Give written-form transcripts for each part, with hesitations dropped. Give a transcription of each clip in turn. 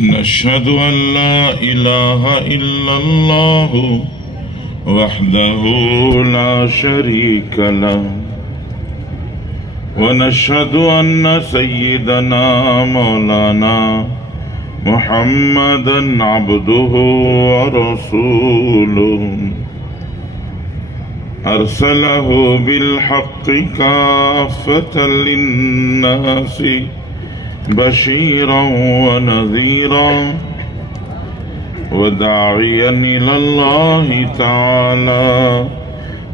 نشهد أن لا إله إلا الله وحده لا شريك له ونشهد أن سيدنا مولانا محمدا عبده ورسوله أرسله بالحق كافة للناس بشيرا ونذيرا وداعيا إلى الله تعالى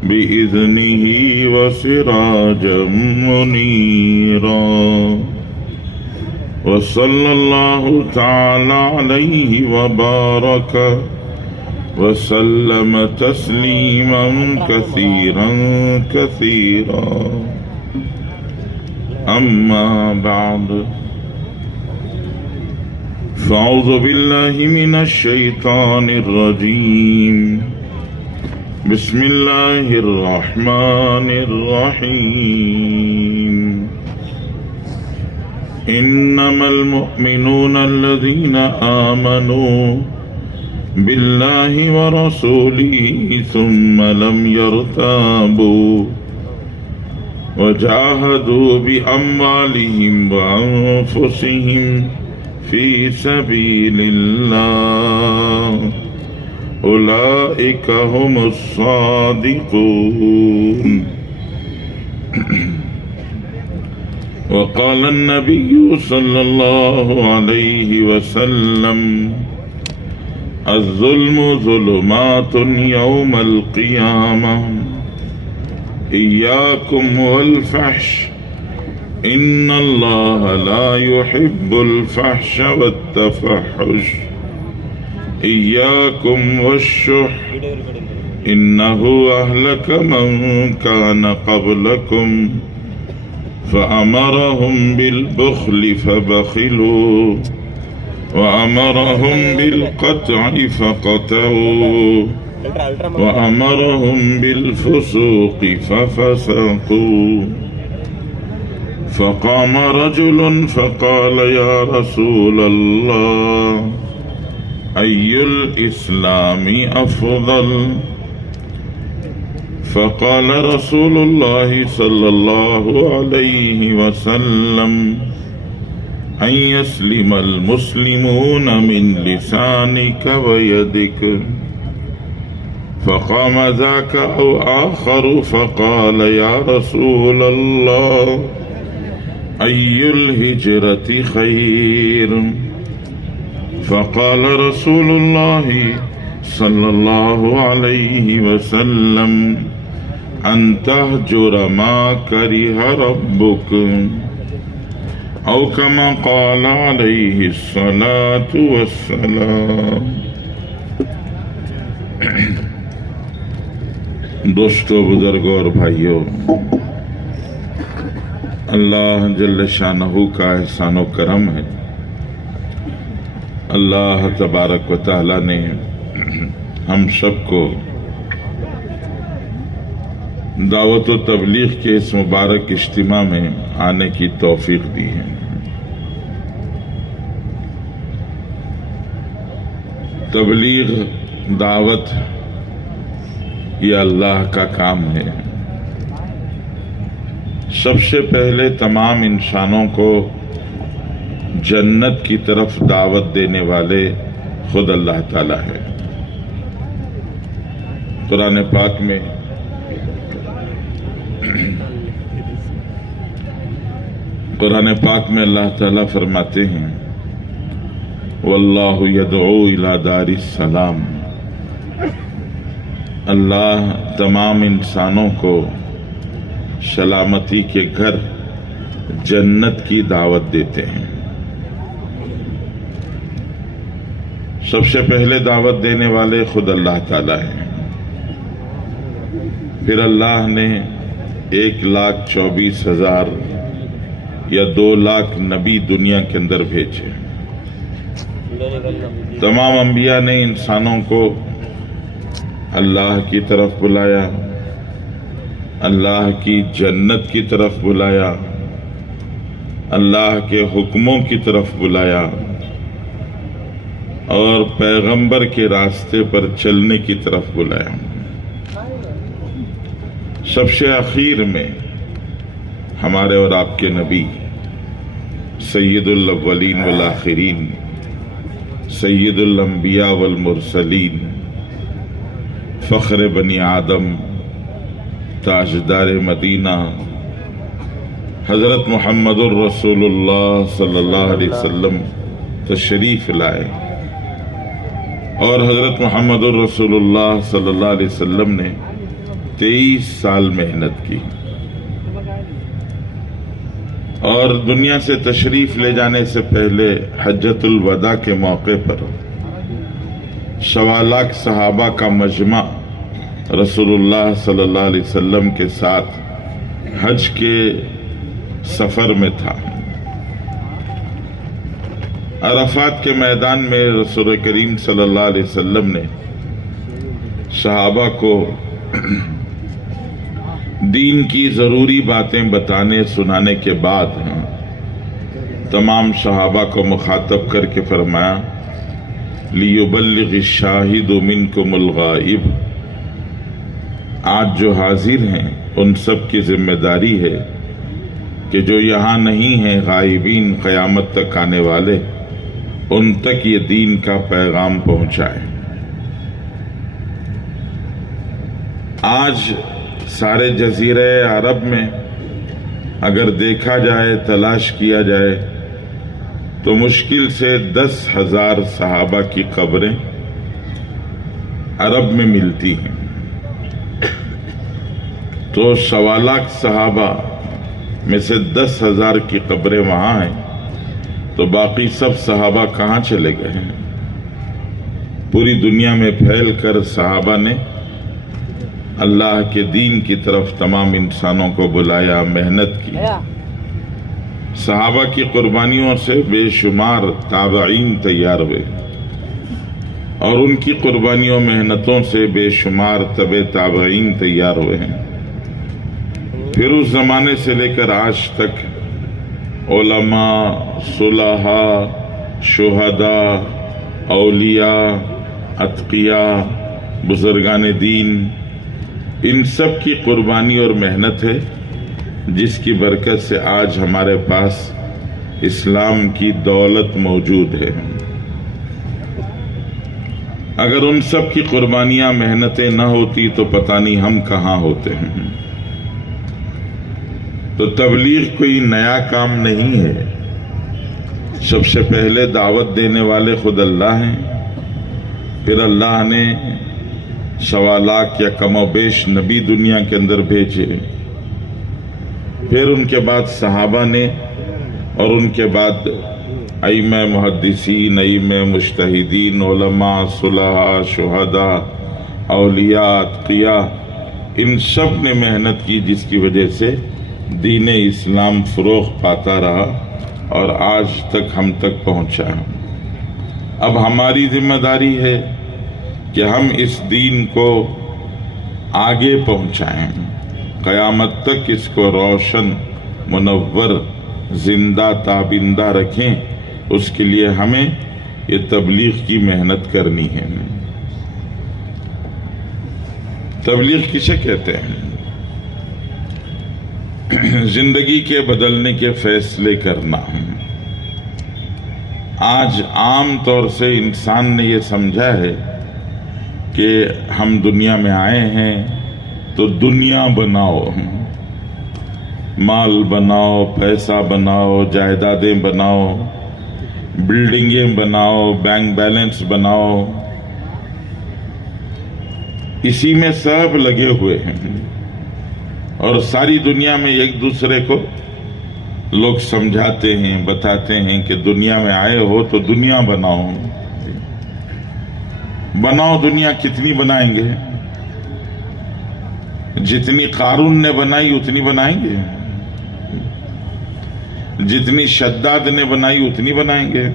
بإذنه وسراجا منيرا وصلى الله تعالى عليه وبارك وسلم تسليما كثيرا كثيرا أما بعد فأعوذ بالله من الشيطان الرجيم بسم الله الرحمن الرحيم إنما المؤمنون الذين آمنوا بالله ورسوله ثم لم يرتابوا وجاهدوا بأموالهم وأنفسهم في سبيل الله أولئك هم الصادقون. وقال النبي صلى الله عليه وسلم الظلم ظلمات يوم القيامة إياكم والفحش إن الله لا يحب الفحش والتفحش إياكم والشح إنه أهلك من كان قبلكم فأمرهم بالبخل فبخلوا وأمرهم بالقطع فقطعوا وأمرهم بالفسوق ففسقوا. فقام رجل فقال يا رسول الله أي الإسلام أفضل؟ فقال رسول الله صلى الله عليه وسلم أن يسلم المسلمون من لسانك ويدك. فقام ذاك أو آخر فقال يا رسول الله أي الهجرة خير؟ فقال رسول الله صلى الله عليه وسلم أن تهجر ما كره ربك أو كما قال عليه الصلاة والسلام. دوستو بزرگوں اور بھائیوں، اللہ جل شانہ کا احسان و کرم ہے. اللہ تبارک و تعالی نے ہم سب کو دعوت و تبلیغ کے اس مبارک اجتماع میں آنے کی توفیق دی ہے. تبلیغ، دعوت یہ اللہ کا کام ہے. سب سے پہلے تمام انسانوں کو جنت کی طرف دعوت دینے والے خود اللہ تعالی ہے. قرآن پاک میں اللہ تعالیٰ فرماتے ہیں واللہ یدعو الی دار السلام. اللہ تمام انسانوں کو سلامتی کے گھر جنت کی دعوت دیتے ہیں. سب سے پہلے دعوت دینے والے خود اللہ تعالیٰ ہیں. پھر اللہ نے 1,24,000 یا 2,00,000 نبی دنیا کے اندر بھیجے. تمام انبیاء نے انسانوں کو اللہ کی طرف بلایا، اللہ کی جنت کی طرف بلایا، اللہ کے حکموں کی طرف بلایا. اور پیغمبر کے راستے پر چلنے کی طرف بلایا. سب سے اخیر میں ہمارے اور آپ کے نبی سید الاولین والآخرین، سید الانبیاء والمرسلین، فخر بنی آدم، تاجدار مدینہ، حضرت محمد الرسول اللہ صلی اللہ علیہ وسلم تشریف لائے، اور حضرت محمد الرسول اللہ صلی اللہ علیہ وسلم نے 23 سال محنت کی، اور دنیا سے تشریف لے جانے سے پہلے حجۃ الوداع کے موقع پر 1.25 لاکھ صحابہ کا مجمع رسول اللہ صلی اللہ علیہ وسلم کے ساتھ حج کے سفر میں تھا. عرفات کے میدان میں رسول کریم صلی اللہ علیہ وسلم نے صحابہ کو دین کی ضروری باتیں بتانے سنانے کے بعد تمام صحابہ کو مخاطب کر کے فرمایا، لِيُبَلِّغِ الشَّاهِدُ مِنْكُمُ الْغَائِبُ، آج جو حاضر ہیں ان سب کی ذمہ داری ہے کہ جو یہاں نہیں ہیں، غائبین قیامت تک آنے والے، ان تک یہ دین کا پیغام پہنچائے. آج سارے جزیرہ عرب میں اگر دیکھا جائے، تلاش کیا جائے تو مشکل سے 10,000 صحابہ کی قبریں عرب میں ملتی ہیں. تو 1.25 لاکھ صحابہ میں سے 10,000 کی قبریں وہاں ہیں، تو باقی سب صحابہ کہاں چلے گئے ہیں؟ پوری دنیا میں پھیل کر صحابہ نے اللہ کے دین کی طرف تمام انسانوں کو بلایا، محنت کی. صحابہ کی قربانیوں سے بے شمار تابعین تیار ہوئے، اور ان کی قربانیوں محنتوں سے بے شمار تبع تابعین تیار ہوئے ہیں. پھر اس زمانے سے لے کر آج تک علماء، صلحاء، شہداء، اولیاء، اتقیاء، بزرگان دین، ان سب کی قربانی اور محنت ہے جس کی برکت سے آج ہمارے پاس اسلام کی دولت موجود ہے. اگر ان سب کی قربانیاں، محنتیں نہ ہوتی تو پتہ نہیں ہم کہاں ہوتے ہیں. تو تبلیغ کوئی نیا کام نہیں ہے. سب سے پہلے دعوت دینے والے خود اللہ ہیں، پھر اللہ نے 1.25 لاکھ یا کم و بیش نبی دنیا کے اندر بھیجے، پھر ان کے بعد صحابہ نے، اور ان کے بعد ائمہ محدثین، ائمہ مجتہدین، علماء، صلحاء، شہداء، اولیاء، اتقیاء، ان سب نے محنت کی، جس کی وجہ سے دین اسلام فروغ پاتا رہا اور آج تک ہم تک پہنچا. اب ہماری ذمہ داری ہے کہ ہم اس دین کو آگے پہنچائیں، قیامت تک اس کو روشن، منور، زندہ تابندہ رکھیں. اس کے لیے ہمیں یہ تبلیغ کی محنت کرنی ہے. تبلیغ کسے کہتے ہیں؟ زندگی کے بدلنے کے فیصلے کرنا. آج عام طور سے انسان نے یہ سمجھا ہے کہ ہم دنیا میں آئے ہیں تو دنیا بناؤ، مال بناؤ، پیسہ بناؤ، جائیدادیں بناؤ، بلڈنگیں بناؤ، بینک بیلنس بناؤ، اسی میں سب لگے ہوئے ہیں. اور ساری دنیا میں ایک دوسرے کو لوگ سمجھاتے ہیں، بتاتے ہیں کہ دنیا میں آئے ہو تو دنیا بناؤ. بناؤ دنیا کتنی بنائیں گے؟ جتنی قارون نے بنائی اتنی بنائیں گے، جتنی شداد نے بنائی اتنی بنائیں گے،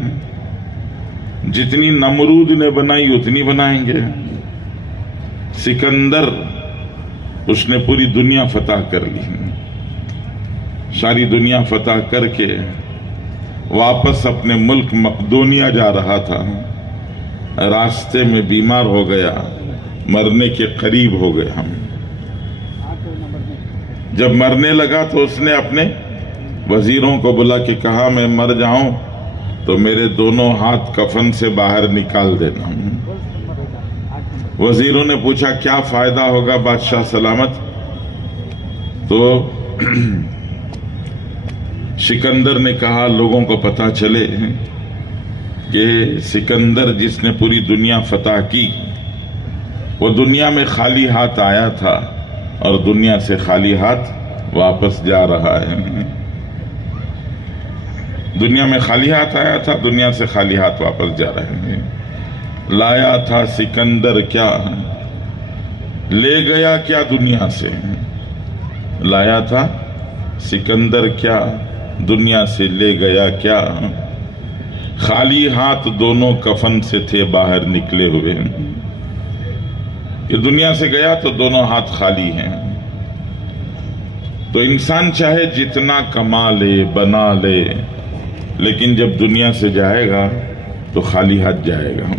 جتنی نمرود نے بنائی اتنی بنائیں گے. سکندر، اس نے پوری دنیا فتح کر لی، ساری دنیا فتح کر کے واپس اپنے ملک مقدونیہ جا رہا تھا. راستے میں بیمار ہو گیا، مرنے کے قریب ہو گئے ہم. جب مرنے لگا تو اس نے اپنے وزیروں کو بلا کے کہا میں مر جاؤں تو میرے دونوں ہاتھ کفن سے باہر نکال دینا. وزیروں نے پوچھا کیا فائدہ ہوگا بادشاہ سلامت؟ تو سکندر نے کہا لوگوں کو پتہ چلے کہ سکندر جس نے پوری دنیا فتح کی وہ دنیا میں خالی ہاتھ آیا تھا اور دنیا سے خالی ہاتھ واپس جا رہا ہے. دنیا میں خالی ہاتھ آیا تھا، دنیا سے خالی ہاتھ واپس جا رہا ہے. لایا تھا سکندر کیا، لے گیا کیا دنیا سے؟ لایا تھا سکندر کیا، دنیا سے لے گیا کیا؟ خالی ہاتھ دونوں کفن سے تھے باہر نکلے ہوئے. یہ دنیا سے گیا تو دونوں ہاتھ خالی ہیں. تو انسان چاہے جتنا کما لے بنا لے، لیکن جب دنیا سے جائے گا تو خالی ہاتھ جائے گا.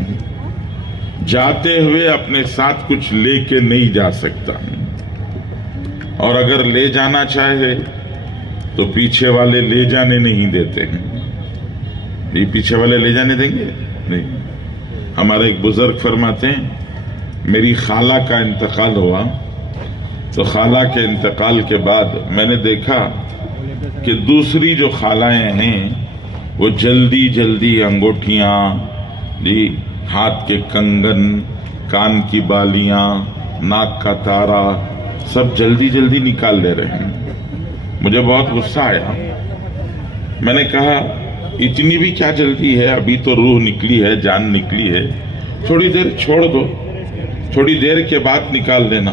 جاتے ہوئے اپنے ساتھ کچھ لے کے نہیں جا سکتا، اور اگر لے جانا چاہے تو پیچھے والے لے جانے نہیں دیتے ہیں. یہ پیچھے والے لے جانے دیں گے؟ نہیں. ہمارے ایک بزرگ فرماتے ہیں میری خالہ کا انتقال ہوا تو خالہ کے انتقال کے بعد میں نے دیکھا کہ دوسری جو خالائیں ہیں وہ جلدی جلدی انگوٹھیاں، ہاتھ کے کنگن، کان کی بالیاں، ناک کا تارا سب جلدی جلدی نکال لے رہے ہیں. مجھے بہت غصہ آیا. میں نے کہا اتنی بھی کیا جلدی ہے، ابھی تو روح نکلی ہے، جان نکلی ہے، تھوڑی دیر چھوڑ دو، تھوڑی دیر کے بعد نکال دینا.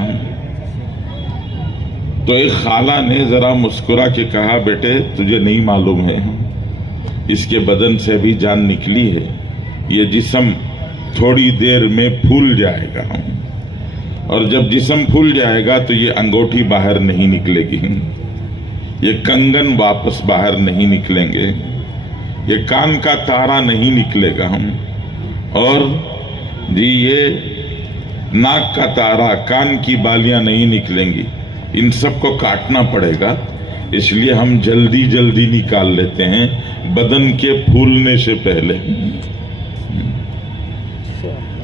تو ایک خالہ نے ذرا مسکرا کے کہا بیٹے تجھے نہیں معلوم ہے اس کے بدن سے ابھی جان نکلی ہے، یہ جسم تھوڑی دیر میں پھول جائے گا، اور جب جسم پھول جائے گا تو یہ انگوٹھی باہر نہیں نکلے گی، یہ کنگن واپس باہر نہیں نکلیں گے، یہ کان کا تارا نہیں نکلے گا، اور یہ ناک کا تارا، کان کی بالیاں نہیں نکلیں گی. ان سب کو کاٹنا پڑے گا، اس لیے ہم جلدی جلدی نکال لیتے ہیں بدن کے پھولنے سے پہلے.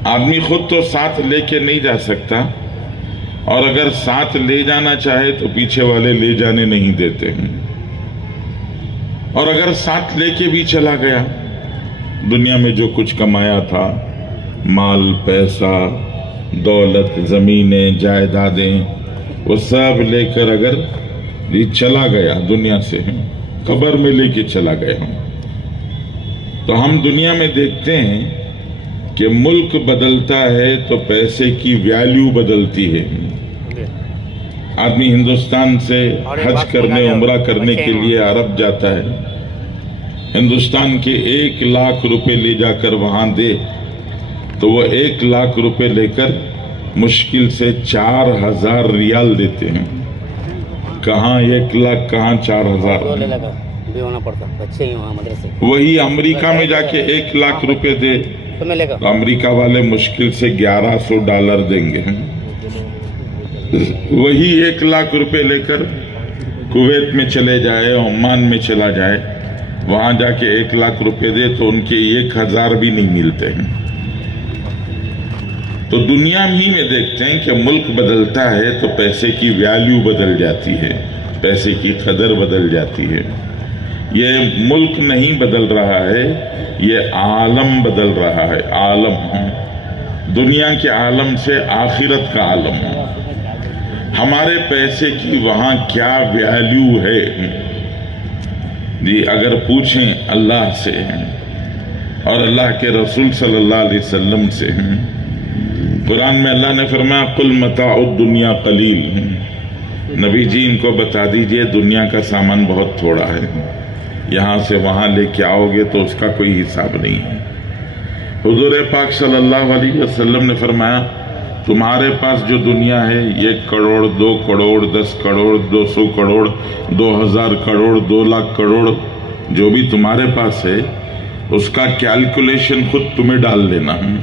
آدمی خود تو ساتھ لے کے نہیں جا سکتا، اور اگر ساتھ لے جانا چاہے تو پیچھے والے لے جانے نہیں دیتے ہیں. اور اگر ساتھ لے کے بھی چلا گیا، دنیا میں جو کچھ کمایا تھا، مال پیسہ دولت زمینیں جائیدادیں، وہ سب لے کر اگر چلا گیا دنیا سے، قبر میں لے کے چلا گیا، تو ہم دنیا میں دیکھتے ہیں کہ ملک بدلتا ہے تو پیسے کی ویلیو بدلتی ہے. آدمی ہندوستان سے حج کرنے عمرہ کرنے کے لیے عرب جاتا ہے، ہندوستان کے 1,00,000 روپے لے جا کر وہاں دے تو وہ 1,00,000 روپے لے کر مشکل سے 4,000 ریال دیتے ہیں. کہاں 1,00,000 کہاں 4,000. وہی امریکہ میں جا کے 1,00,000 روپے دے تو امریکہ والے مشکل سے $1,100 دیں گے. وہی 1,00,000 روپے لے کر کویت میں چلے جائے، عمان میں چلا جائے، وہاں جا کے 1,00,000 روپے دے تو ان کے 1,000 بھی نہیں ملتے ہیں. تو دنیا ہی میں دیکھتے ہیں کہ ملک بدلتا ہے تو پیسے کی ویلیو بدل جاتی ہے، پیسے کی قدر بدل جاتی ہے. یہ ملک نہیں بدل رہا ہے، یہ عالم بدل رہا ہے. عالم، دنیا کے عالم سے آخرت کا عالم. ہمارے پیسے کی وہاں کیا ویلیو ہے؟ اگر پوچھیں اللہ سے اور اللہ کے رسول صلی اللہ علیہ وسلم سے، قرآن میں اللہ نے فرمایا قل متاع الدنیا قلیل. نبی جی ان کو بتا دیجئے دنیا کا سامان بہت تھوڑا ہے، یہاں سے وہاں لے کے آؤ گے تو اس کا کوئی حساب نہیں ہے. حضور پاک صلی اللہ علیہ وسلم نے فرمایا تمہارے پاس جو دنیا ہے 1 کروڑ 2 کروڑ 10 کروڑ 200 کروڑ 2,000 کروڑ 2,00,000 کروڑ جو بھی تمہارے پاس ہے اس کا کیلکولیشن خود تمہیں ڈال لینا ہے.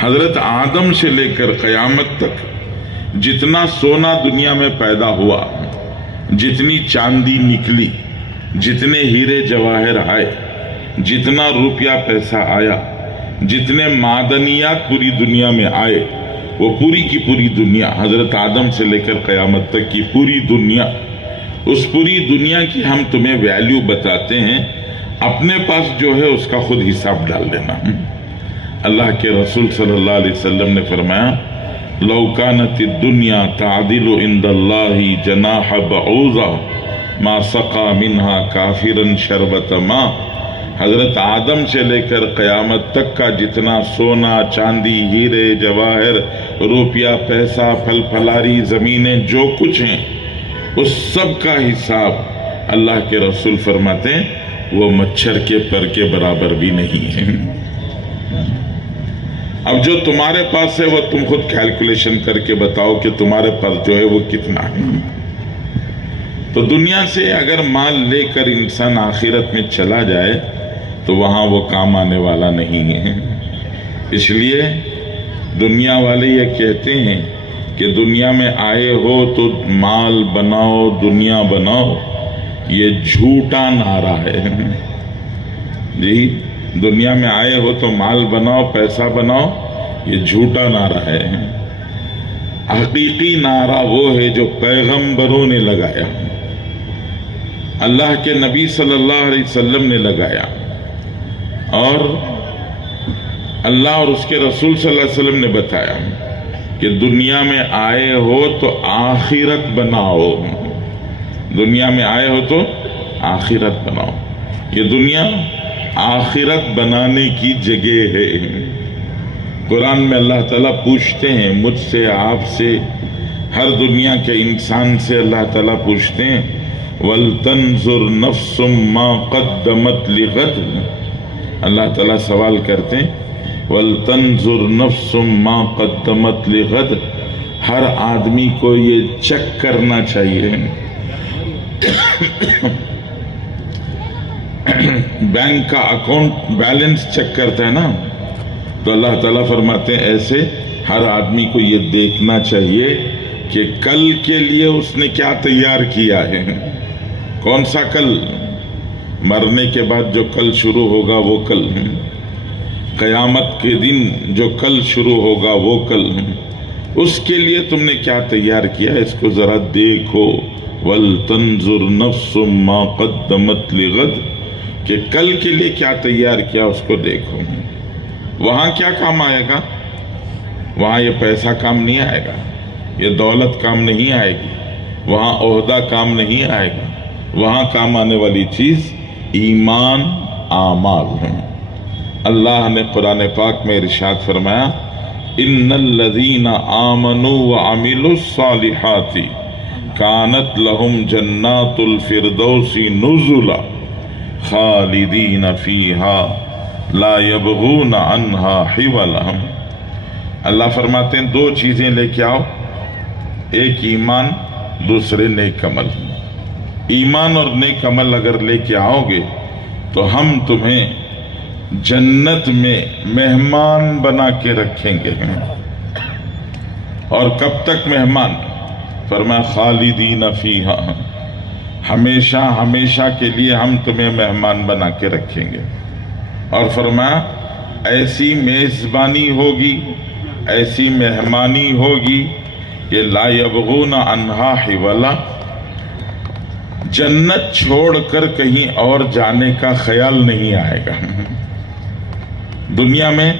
حضرت آدم سے لے کر قیامت تک جتنا سونا دنیا میں پیدا ہوا، جتنی چاندی نکلی، جتنے ہیرے جواہر آئے، جتنا روپیہ پیسہ آیا، جتنے معدنیات پوری دنیا میں آئے، وہ پوری کی پوری دنیا حضرت آدم سے لے کر قیامت تک کی پوری دنیا، اس پوری دنیا کی ہم تمہیں ویلیو بتاتے ہیں، اپنے پاس جو ہے اس کا خود حساب ڈال دینا۔ اللہ کے رسول صلی اللہ علیہ وسلم نے فرمایا لو کانت الدنیا تعدل عند اللہ جناح بعوضہ ما سقا منها کافرا شربت ماء۔ حضرت آدم سے لے کر قیامت تک کا جتنا سونا، چاندی، ہیرے، جواہر، روپیہ، پیسہ، پھل پھلاری، زمینیں، جو کچھ ہیں، اس سب کا حساب اللہ کے رسول فرماتے ہیں وہ مچھر کے پر کے برابر بھی نہیں ہے۔ اب جو تمہارے پاس ہے وہ تم خود کیلکولیشن کر کے بتاؤ کہ تمہارے پاس جو ہے وہ کتنا ہے۔ تو دنیا سے اگر مال لے کر انسان آخرت میں چلا جائے تو وہاں وہ کام آنے والا نہیں ہے۔ اس لیے دنیا والے یہ کہتے ہیں کہ دنیا میں آئے ہو تو مال بناؤ، دنیا بناؤ، یہ جھوٹا نعرہ ہے۔ جی، دنیا میں آئے ہو تو مال بناؤ، پیسہ بناؤ، یہ جھوٹا نعرہ ہے۔ حقیقی نعرہ وہ ہے جو پیغمبروں نے لگایا، اللہ کے نبی صلی اللہ علیہ وسلم نے لگایا، اور اللہ اور اس کے رسول صلی اللہ علیہ وسلم نے بتایا کہ دنیا میں آئے ہو تو آخرت بناؤ، دنیا میں آئے ہو تو آخرت بناؤ۔ یہ دنیا آخرت بنانے کی جگہ ہے۔ قرآن میں اللہ تعالیٰ پوچھتے ہیں مجھ سے، آپ سے، ہر دنیا کے انسان سے اللہ تعالیٰ پوچھتے ہیں وَلْتَنْظُرْ نَفْسٌ مَا قَدَّمَتْ لِغَدٍ۔ اللہ تعالیٰ سوال کرتے ہیں وَلْتَنْظُرْ نَفْسٌ مَا قَدَّمَتْ لِغَدٍ۔ ہر آدمی کو یہ چیک کرنا چاہیے۔ بینک کا اکاؤنٹ بیلنس چیک کرتا ہے نا، تو اللہ تعالیٰ فرماتے ہیں ایسے ہر آدمی کو یہ دیکھنا چاہیے کہ کل کے لیے اس نے کیا تیار کیا ہے۔ کون سا کل؟ مرنے کے بعد جو کل شروع ہوگا وہ کل، قیامت کے دن جو کل شروع ہوگا وہ کل، اس کے لیے تم نے کیا تیار کیا، اس کو ذرا دیکھو۔ وَلْتَنْظُرْ نَفْسٌ مَا قَدَّمَتْ لِغَدٍ، کہ کل کے لیے کیا تیار کیا اس کو دیکھو۔ وہاں کیا کام آئے گا؟ وہاں یہ پیسہ کام نہیں آئے گا، یہ دولت کام نہیں آئے گی، وہاں عہدہ کام نہیں آئے گا۔ وہاں کام آنے والی چیز ایمان، اعمال ہے۔ اللہ نے قرآن پاک میں ارشاد فرمایا ان الذین آمنوا وعملوا الصالحات کانت لہم جنات الفردوس نزلا خالدین فیہا لا یبغون عنہا حولا۔ اللہ فرماتے ہیں دو چیزیں لے کے آؤ، ایک ایمان، دوسرے نیک عمل۔ ایمان اور نیک عمل اگر لے کے آؤ گے تو ہم تمہیں جنت میں مہمان بنا کے رکھیں گے۔ اور کب تک مہمان؟ فرمایا خالدین فیہا، ہمیشہ ہمیشہ کے لیے ہم تمہیں مہمان بنا کے رکھیں گے۔ اور فرمایا ایسی میزبانی ہوگی، ایسی مہمانی ہوگی کہ لا یبغون عنہا حولا، جنت چھوڑ کر کہیں اور جانے کا خیال نہیں آئے گا۔ دنیا میں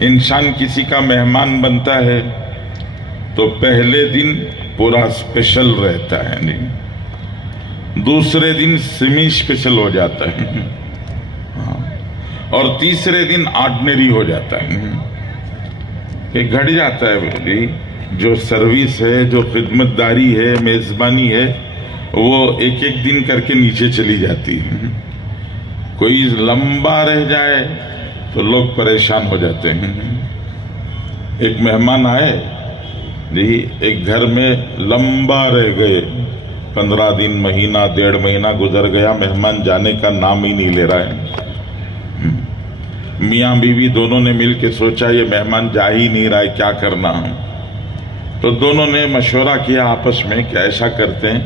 انسان کسی کا مہمان بنتا ہے تو پہلے دن پورا اسپیشل رہتا ہے، نہیں، دوسرے دن سیمی اسپیشل ہو جاتا ہے، اور تیسرے دن آرڈنری ہو جاتا ہے، کہ گھٹ جاتا ہے۔ بھائی جو سروس ہے، جو خدمت داری ہے، میزبانی ہے، وہ ایک ایک دن کر کے نیچے چلی جاتی ہے۔ کوئی لمبا رہ جائے تو لوگ پریشان ہو جاتے ہیں۔ ایک مہمان آئے جی، ایک گھر میں لمبا رہ گئے، 15 دن، مہینہ، 1.5 مہینہ گزر گیا، مہمان جانے کا نام ہی نہیں لے رہا ہے۔ میاں بیوی دونوں نے مل کے سوچا یہ مہمان جا ہی نہیں رہا ہے، کیا کرنا ہم؟ تو دونوں نے مشورہ کیا آپس میں کہ ایسا کرتے ہیں،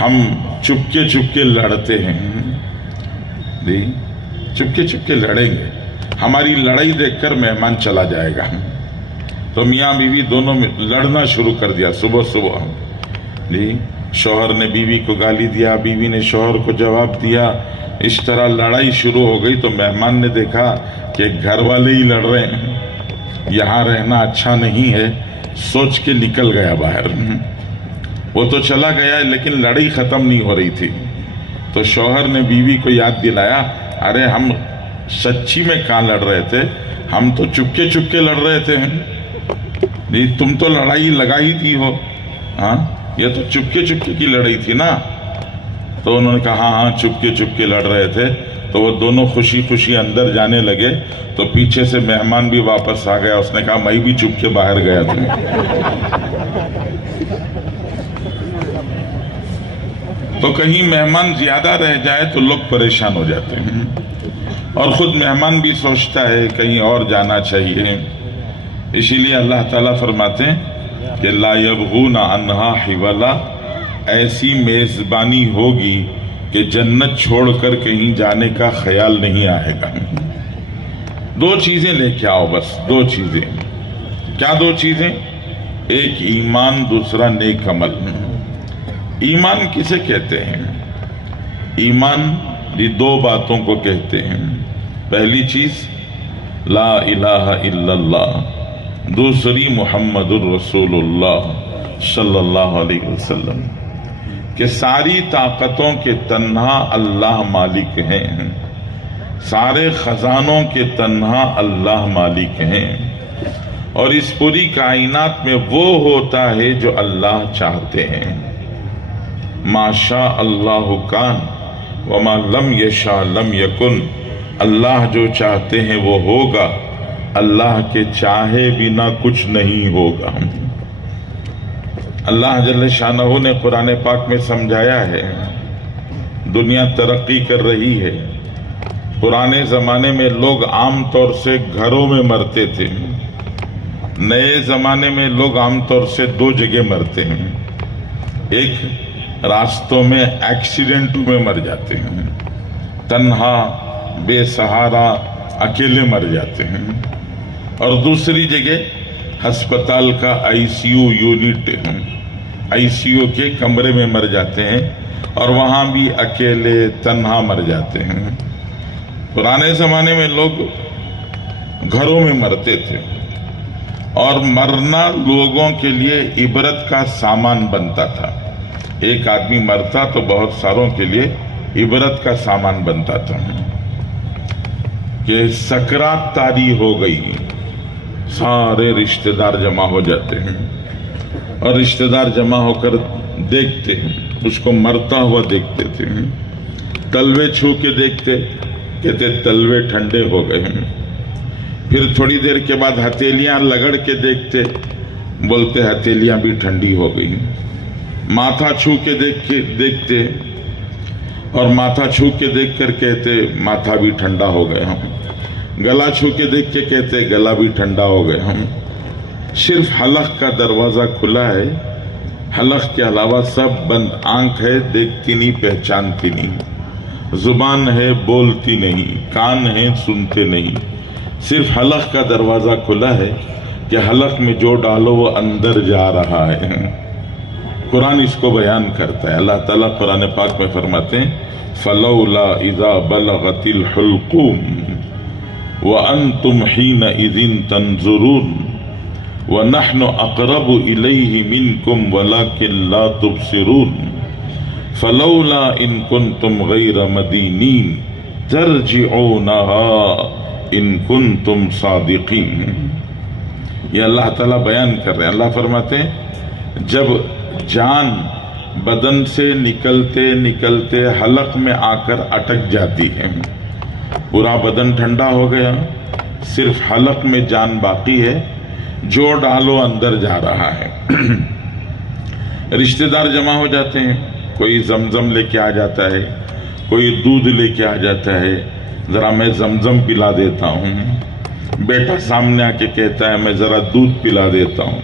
ہم چپکے چپکے لڑتے ہیں، جی چپکے چپکے لڑیں گے، ہماری لڑائی دیکھ کر مہمان چلا جائے گا۔ تو میاں بیوی دونوں میں لڑنا شروع کر دیا صبح صبح، جی شوہر نے بیوی کو گالی دیا، بیوی نے شوہر کو جواب دیا، اس طرح لڑائی شروع ہو گئی۔ تو مہمان نے دیکھا کہ گھر والے ہی لڑ رہے ہیں، یہاں رہنا اچھا نہیں ہے، سوچ کے نکل گیا باہر۔ وہ تو چلا گیا لیکن لڑائی ختم نہیں ہو رہی تھی۔ تو شوہر نے بیوی کو یاد دلایا، ارے ہم سچی میں کہاں لڑ رہے تھے، ہم تو چپکے چپکے لڑ رہے تھے، جی تم تو لڑائی لگا ہی تھی ہو، ہاں یہ تو چپکے چپکے کی لڑائی تھی نا۔ تو انہوں نے کہا ہاں چپکے چپکے لڑ رہے تھے۔ تو وہ دونوں خوشی خوشی اندر جانے لگے تو پیچھے سے مہمان بھی واپس آ گیا، اس نے کہا میں بھی چپ کے باہر گیا تھا۔ تو کہیں مہمان زیادہ رہ جائے تو لوگ پریشان ہو جاتے ہیں، اور خود مہمان بھی سوچتا ہے کہیں اور جانا چاہیے۔ اسی لیے اللہ تعالیٰ فرماتے ہیں کہ لا یبغون عنہا حولا، ایسی میزبانی ہوگی کہ جنت چھوڑ کر کہیں جانے کا خیال نہیں آئے گا۔ دو چیزیں لے کے آؤ، بس دو چیزیں۔ کیا دو چیزیں؟ ایک ایمان، دوسرا نیک عمل۔ ایمان کسے کہتے ہیں؟ ایمان یہ دو باتوں کو کہتے ہیں۔ پہلی چیز لا الہ الا اللہ، دوسری محمد الرسول اللہ صلی اللہ علیہ وسلم، کہ ساری طاقتوں کے تنہا اللہ مالک ہیں، سارے خزانوں کے تنہا اللہ مالک ہیں، اور اس پوری کائنات میں وہ ہوتا ہے جو اللہ چاہتے ہیں۔ ما شاء اللہ کان وما لم یشاء لم یکن، اللہ جو چاہتے ہیں وہ ہوگا، اللہ کے چاہے بنا کچھ نہیں ہوگا۔ اللہ جل شانہ نے قرآن پاک میں سمجھایا ہے، دنیا ترقی کر رہی ہے۔ پرانے زمانے میں لوگ عام طور سے گھروں میں مرتے تھے، نئے زمانے میں لوگ عام طور سے دو جگہ مرتے ہیں، ایک راستوں میں ایکسیڈنٹوں میں مر جاتے ہیں، تنہا بے سہارا اکیلے مر جاتے ہیں، اور دوسری جگہ ہسپتال کا I C U unit, I C U کے کمرے میں مر جاتے ہیں، اور وہاں بھی اکیلے تنہا مر جاتے ہیں۔ پرانے زمانے میں لوگ گھروں میں مرتے تھے، اور مرنا لوگوں کے لیے عبرت کا سامان بنتا تھا۔ ایک آدمی مرتا تو بہت ساروں کے لیے عبرت کا سامان بنتا تھا، کہ سکرات طاری ہو گئی، سارے رشتہ دار جمع ہو جاتے ہیں، اور رشتہ دار جمع ہو کر دیکھتے ہیں، اس کو مرتا ہوا دیکھتے تھے، تلوے چھو کے دیکھتے، کہتے تلوے ٹھنڈے ہو گئے ہیں۔ پھر تھوڑی دیر کے بعد ہتھیلیاں لگڑ کے دیکھتے، بولتے ہتھیلیاں بھی ٹھنڈی ہو گئی۔ ماتھا چھو کے دیکھتے، اور ماتھا چھو کے دیکھ کر کہتے ماتھا بھی ٹھنڈا ہو گیا ہم۔ گلا چھو کے دیکھ کے کہتے گلا بھی ٹھنڈا ہو گیا ہم۔ صرف حلق کا دروازہ کھلا ہے، حلق کے علاوہ سب بند۔ آنکھ ہے دیکھتی نہیں پہچانتی نہیں، زبان ہے بولتی نہیں، کان ہے سنتے نہیں، صرف حلق کا دروازہ کھلا ہے کہ حلق میں جو ڈالو وہ اندر جا رہا ہے۔ قرآن اس کو بیان کرتا ہے۔ اللہ تعالیٰ قرآن پاک میں فرماتے ہیں فَلَوْلَا إِذَا بَلَغَتِ الْحُلْقُومَ وَأَنْتُمْ حِينَئِذٍ تَنْظُرُونَ وَنَحْنُ أَقْرَبُ إِلَيْهِ مِنْكُمْ وَلَكِنْ لَا تُبْصِرُونَ فَلَوْلَا إِن كُنْتُمْ غَيْرَ مَدِينِينَ تَرْجِعُونَهَا إِن كُنْتُمْ صَادِقِينَ۔ یہ اللہ تعالیٰ بیان کر رہے ہیں۔ اللہ فرماتے ہیں جب جان بدن سے نکلتے نکلتے حلق میں آ کر اٹک جاتی ہے، پورا بدن ٹھنڈا ہو گیا، صرف حلق میں جان باقی ہے، جو ڈالو اندر جا رہا ہے۔ رشتہ دار جمع ہو جاتے ہیں، کوئی زمزم لے کے آ جاتا ہے، کوئی دودھ لے کے آ جاتا ہے، ذرا میں زمزم پلا دیتا ہوں، بیٹا سامنے آ کے کہتا ہے میں ذرا دودھ پلا دیتا ہوں،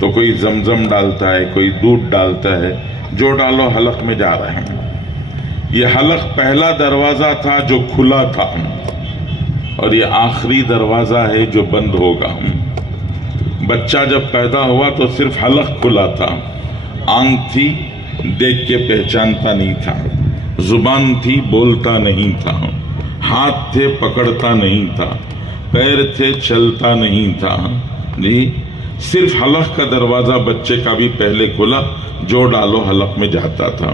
تو کوئی زمزم ڈالتا ہے، کوئی دودھ ڈالتا ہے، جو ڈالو حلق میں جا رہے ہیں۔ یہ حلق پہلا دروازہ تھا جو کھلا تھا، اور یہ آخری دروازہ ہے جو بند ہوگا۔ بچہ جب پیدا ہوا تو صرف حلق کھلا تھا، آنکھ تھی دیکھ کے پہچانتا نہیں تھا، زبان تھی بولتا نہیں تھا، ہاتھ تھے پکڑتا نہیں تھا، پیر تھے چلتا نہیں تھا، جی صرف حلق کا دروازہ بچے کا بھی پہلے کھلا، جو ڈالو حلق میں جاتا تھا۔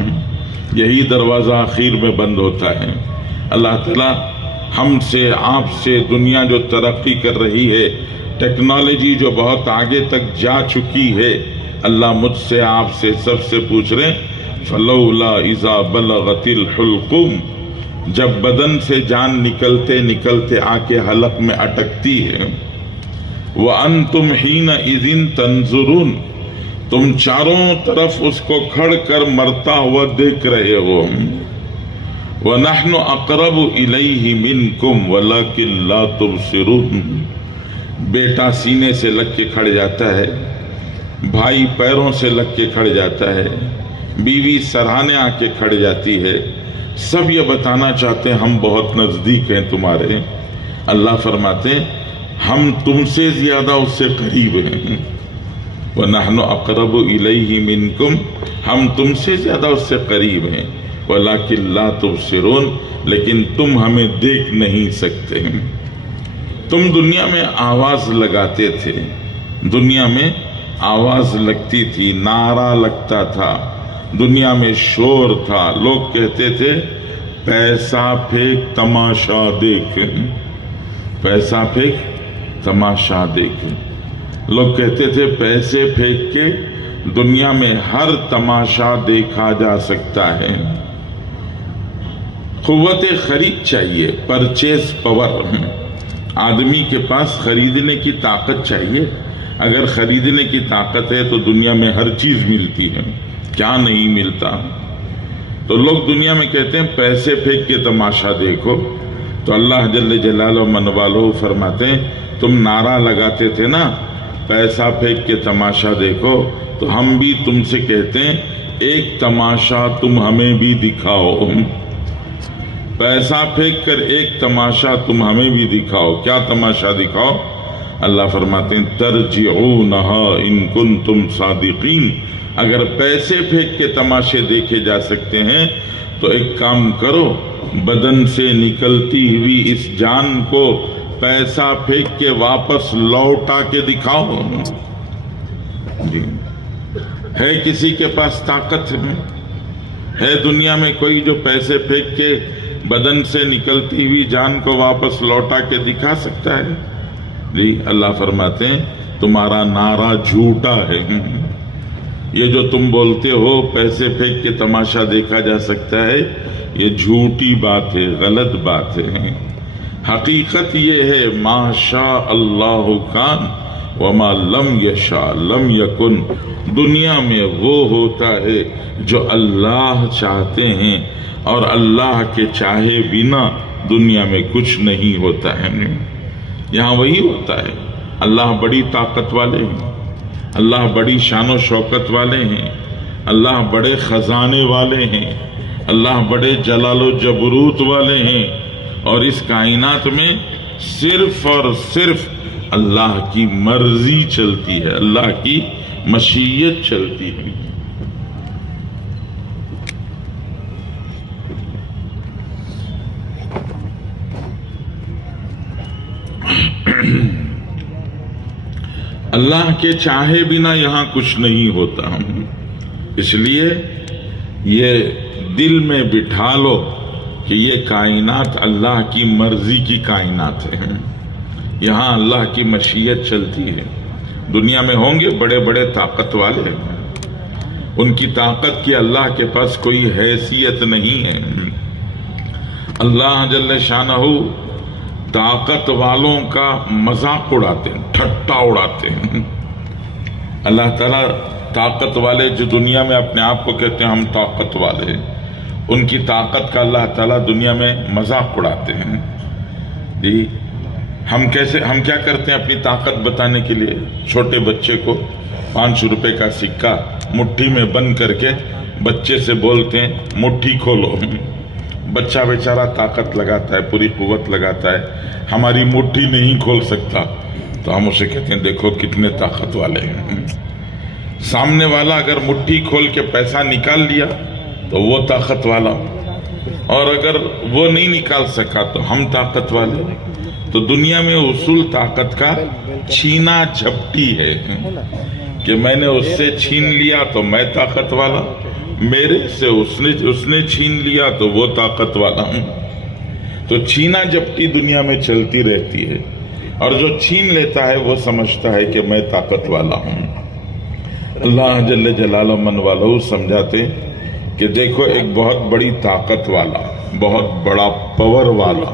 یہی دروازہ آخر میں بند ہوتا ہے۔ اللہ تعالیٰ ہم سے آپ سے، دنیا جو ترقی کر رہی ہے، ٹیکنالوجی جو بہت آگے تک جا چکی ہے، اللہ مجھ سے آپ سے سب سے پوچھ رہے فَلَوْلَا إِذَا بَلَغَتِ الْحُلْقُمْ، جب بدن سے جان نکلتے نکلتے آ کے حلق میں اٹکتی ہے، وَأَنْتُمْ حِينَئِذٍ تَنْظُرُونَ، تم چاروں طرف اس کو کھڑ کر مرتا ہوا دیکھ رہے ہو، وَنَحْنُ أَقْرَبُ إِلَيْهِ مِنْكُمْ وَلَكِنْ لَا تُبْصِرُونَ، بیٹا سینے سے لگ کے کھڑ جاتا ہے، بھائی پیروں سے لگ کے کھڑ جاتا ہے، بیوی سرہانے آ کے کھڑ جاتی ہے، سب یہ بتانا چاہتے ہیں ہم بہت نزدیک ہیں تمہارے۔ اللہ فرماتے ہیں ہم تم سے زیادہ اس سے قریب ہیں، وَنَحْنُ أَقْرَبُ إِلَيْهِ مِنْكُمْ، ہم تم سے زیادہ اس سے قریب ہیں، وَلَكِنْ لَا تُبْصِرُونَ، لیکن تم ہمیں دیکھ نہیں سکتے۔ تم دنیا میں آواز لگاتے تھے، دنیا میں آواز لگتی تھی، نعرہ لگتا تھا، دنیا میں شور تھا، لوگ کہتے تھے پیسہ پھینک تماشا دیکھ، پیسہ پھینک تماشا دیکھ، لوگ کہتے تھے پیسے پھینک کے دنیا میں ہر تماشا دیکھا جا سکتا ہے۔ قوت خرید چاہیے، پرچیز پاور، آدمی کے پاس خریدنے کی طاقت چاہیے۔ اگر خریدنے کی طاقت ہے تو دنیا میں ہر چیز ملتی ہے، کیا نہیں ملتا؟ تو لوگ دنیا میں کہتے ہیں پیسے پھینک کے تماشا دیکھو، تو اللہ جل جلالہ من والہ فرماتے ہیں تم نعرہ لگاتے تھے نا پیسہ پھینک کے تماشا دیکھو، تو ہم بھی تم سے کہتے ہیں ایک تماشا تم ہمیں بھی دکھاؤ، پیسہ پھینک کر ایک تماشا تم ہمیں بھی دکھاؤ۔ کیا تماشا دکھاؤ؟ اللہ فرماتے ہیں ترجعونها ان کنتم صادقین، اگر پیسے پھینک کے تماشے دیکھے جا سکتے ہیں تو ایک کام کرو، بدن سے نکلتی ہوئی اس جان کو پیسہ پھینک کے واپس لوٹا کے دکھاؤ۔ جی ہے کسی کے پاس طاقت ہے دنیا میں کوئی جو پیسے پھینک کے بدن سے نکلتی ہوئی جان کو واپس لوٹا کے دکھا سکتا ہے؟ جی اللہ فرماتے ہیں تمہارا نعرہ جھوٹا ہے، یہ جو تم بولتے ہو پیسے پھینک کے تماشا دیکھا جا سکتا ہے، یہ جھوٹی بات ہے، غلط بات ہے۔ حقیقت یہ ہے ما شاء اللہ کان وما لم یشاء لم یکن، دنیا میں وہ ہوتا ہے جو اللہ چاہتے ہیں، اور اللہ کے چاہے بنا دنیا میں کچھ نہیں ہوتا ہے۔ یہاں وہی ہوتا ہے، اللہ بڑی طاقت والے ہیں، اللہ بڑی شان و شوکت والے ہیں، اللہ بڑے خزانے والے ہیں، اللہ بڑے جلال و جبروت والے ہیں، اور اس کائنات میں صرف اور صرف اللہ کی مرضی چلتی ہے، اللہ کی مشیت چلتی ہے۔ اللہ کے چاہے بنا یہاں کچھ نہیں ہوتا، اس لیے یہ دل میں بٹھا لو کہ یہ کائنات اللہ کی مرضی کی کائنات ہے، یہاں اللہ کی مشیت چلتی ہے۔ دنیا میں ہوں گے بڑے بڑے طاقت والے، ان کی طاقت کی اللہ کے پاس کوئی حیثیت نہیں ہے۔ اللہ جل شانہ طاقت والوں کا مذاق اڑاتے ہیں، ٹھٹا اڑاتے ہیں۔ اللہ تعالیٰ طاقت والے جو دنیا میں اپنے آپ کو کہتے ہیں ہم طاقت والے، ان کی طاقت کا اللہ تعالیٰ دنیا میں مذاق اڑاتے ہیں۔ جی ہم کیا کرتے ہیں اپنی طاقت بتانے کے لیے؟ چھوٹے بچے کو 500 روپے کا سکہ مٹھی میں بند کر کے بچے سے بولتے ہیں مٹھی کھولو. بچہ بیچارہ طاقت لگاتا ہے، پوری قوت لگاتا ہے، ہماری مٹھی نہیں کھول سکتا، تو ہم اسے کہتے ہیں دیکھو کتنے طاقت والے ہیں. سامنے والا اگر مٹھی کھول کے پیسہ نکال لیا تو وہ طاقت والا، اور اگر وہ نہیں نکال سکا تو ہم طاقت والے. تو دنیا میں اصول طاقت کا چھینا جھپٹی ہے کہ میں نے اس سے چھین لیا تو میں طاقت والا، میرے سے اس نے چھین لیا تو وہ طاقت والا ہوں. تو چھینا جھپٹی دنیا میں چلتی رہتی ہے، اور جو چھین لیتا ہے وہ سمجھتا ہے کہ میں طاقت والا ہوں. اللہ جل جلالہ من والہ سمجھاتے کہ دیکھو ایک بہت بڑی طاقت والا، بہت بڑا پاور والا،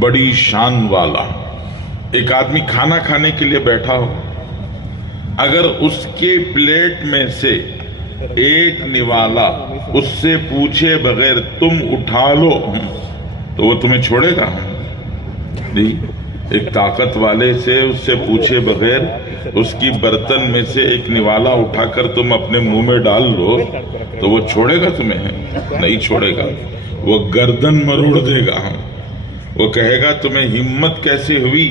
بڑی شان والا ایک آدمی کھانا کھانے کے لیے بیٹھا ہو، اگر اس کے پلیٹ میں سے ایک نوالا اس سے پوچھے بغیر تم اٹھا لو تو وہ تمہیں چھوڑے گا؟ ایک طاقت والے سے اس سے پوچھے بغیر اس کی برتن میں سے ایک نوالا اٹھا کر تم اپنے منہ میں ڈال لو تو وہ چھوڑے گا تمہیں؟ نہیں چھوڑے گا، وہ گردن مروڑ دے گا. وہ کہے گا تمہیں ہمت کیسے ہوئی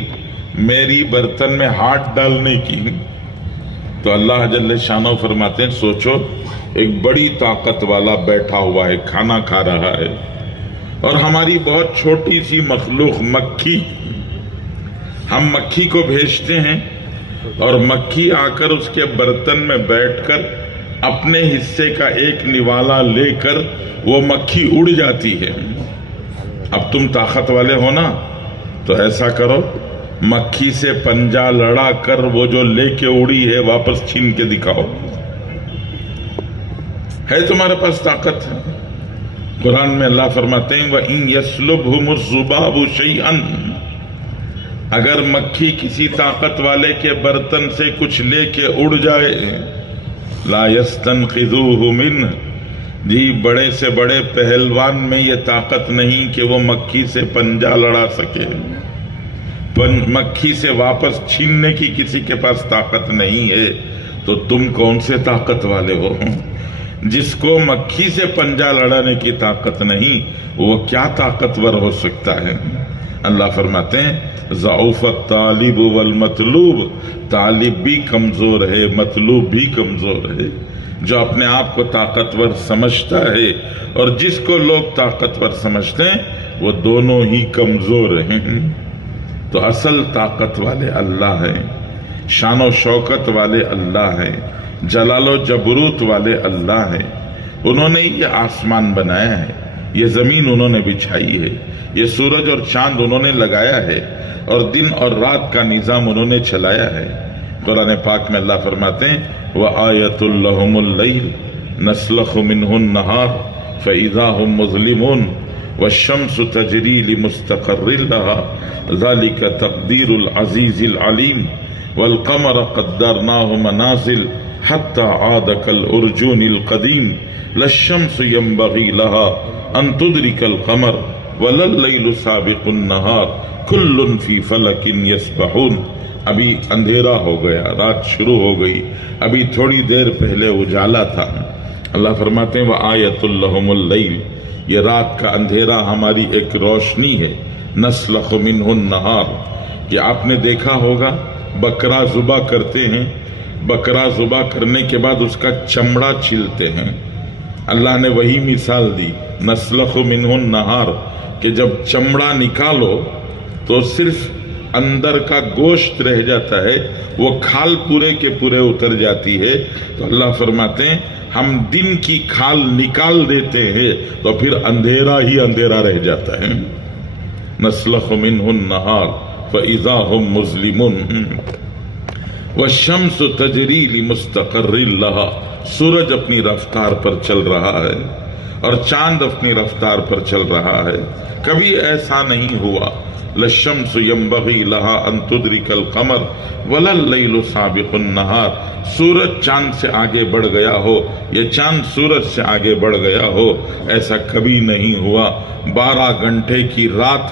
میری برتن میں ہاتھ ڈالنے کی؟ تو اللہ جل شانہ فرماتے ہیں سوچو ایک بڑی طاقت والا بیٹھا ہوا ہے، کھانا کھا رہا ہے، اور ہماری بہت چھوٹی سی مخلوق مکھی، ہم مکھی کو بھیجتے ہیں اور مکھی آ کر اس کے برتن میں بیٹھ کر اپنے حصے کا ایک نوالا لے کر وہ مکھی اڑ جاتی ہے. اب تم طاقت والے ہو نا، تو ایسا کرو مکھی سے پنجہ لڑا کر وہ جو لے کے اڑی ہے واپس چھین کے دکھاؤ. ہے تمہارے پاس طاقت؟ قرآن میں اللہ فرماتے ہیں وَإِن يَسْلُبْهُمُ الذُّبَابُ شَيْئًا، اگر مکھی کسی طاقت والے کے برتن سے کچھ لے کے اڑ جائے، لا يَسْتَنْقِذُوهُ مِنْهُ، جی بڑے سے بڑے پہلوان میں یہ طاقت نہیں کہ وہ مکھی سے پنجہ لڑا سکے، مکھی سے واپس چھیننے کی کسی کے پاس طاقت نہیں ہے، تو تم کون سے طاقت والے ہو؟ جس کو مکھی سے پنجہ لڑانے کی طاقت نہیں وہ کیا طاقتور ہو سکتا ہے؟ اللہ فرماتے ہیں ضعف الطالب والمطلوب، طالب بھی کمزور ہے، مطلوب بھی کمزور ہے. جو اپنے آپ کو طاقتور سمجھتا ہے اور جس کو لوگ طاقتور سمجھتے ہیں وہ دونوں ہی کمزور ہیں. تو اصل طاقت والے اللہ ہیں، شان و شوکت والے اللہ ہیں، جلال و جبروت والے اللہ ہیں. انہوں نے یہ آسمان بنایا ہے، یہ زمین انہوں نے بچھائی ہے، یہ سورج اور چاند انہوں نے لگایا ہے، اور دن اور رات کا نظام انہوں نے چلایا ہے. قرآن پاک میں اللہ فرماتے ہیں وَآیَةٌ لَهُمُ اللَّيْلُ نَسْلَخُ مِنْهُ النَّهَارَ فَإِذَا هُمْ مُظْلِمُونَ وَالشَّمْسُ تَجْرِي لِمُسْتَقَرٍّ لَهَا ذَلِكَ تَقْدِيرُ الْعَزِيزِ الْعَلِيمِ وَالْقَمَرَ قَدَّرْنَاهُ مَنَازِلَ حَتَّى عَادَ كَالْأُرْجُونِ الْقَدِيمِ لَا الشَّمْسُ يَنبَغِي لَهَا أَن تُدْرِكَ الْقَمَرَ وَلَا اللَّيْلُ سَابِقُ النَّهَارِ كُلٌّ فِي فَلَكٍ يَسْبَحُونَ. ابھی اندھیرا ہو گیا، رات شروع ہو گئی، ابھی تھوڑی دیر پہلے اجالا تھا. اللہ فرماتے ہیں وَآیَةٌ لَهُمُ اللَّيْلُ، یہ رات کا اندھیرا ہماری ایک روشنی ہے. نَسْلَخُ مِنْهُ النَّهَارَ، کہ آپ نے دیکھا ہوگا بکرا ذبح کرتے ہیں، بکرا ذبح کرنے کے بعد اس کا چمڑا چھلتے ہیں. اللہ نے وہی مثال دی نَسْلَخُ مِنْهُ النَّهَارَ کہ جب چمڑا نکالو تو صرف اندر کا گوشت رہ جاتا ہے، وہ کھال پورے کے پورے اتر جاتی ہے. تو اللہ فرماتے ہیں ہم دن کی کھال نکال دیتے ہیں تو پھر اندھیرا ہی اندھیرا رہ جاتا ہے. نسلخ منہ النہار فاذا هم مظلمون والشمس تجری لمستقر لها، سورج اپنی رفتار پر چل رہا ہے اور چاند اپنی رفتار پر چل رہا ہے. کبھی ایسا نہیں ہوا للشمس ينبغي لها ان تدرك القمر ولا الليل سابق النهار، سورج چاند سے آگے بڑھ گیا ہو یا چاند سورج سے آگے بڑھ گیا ہو، ایسا کبھی نہیں ہوا. 12 گھنٹے کی رات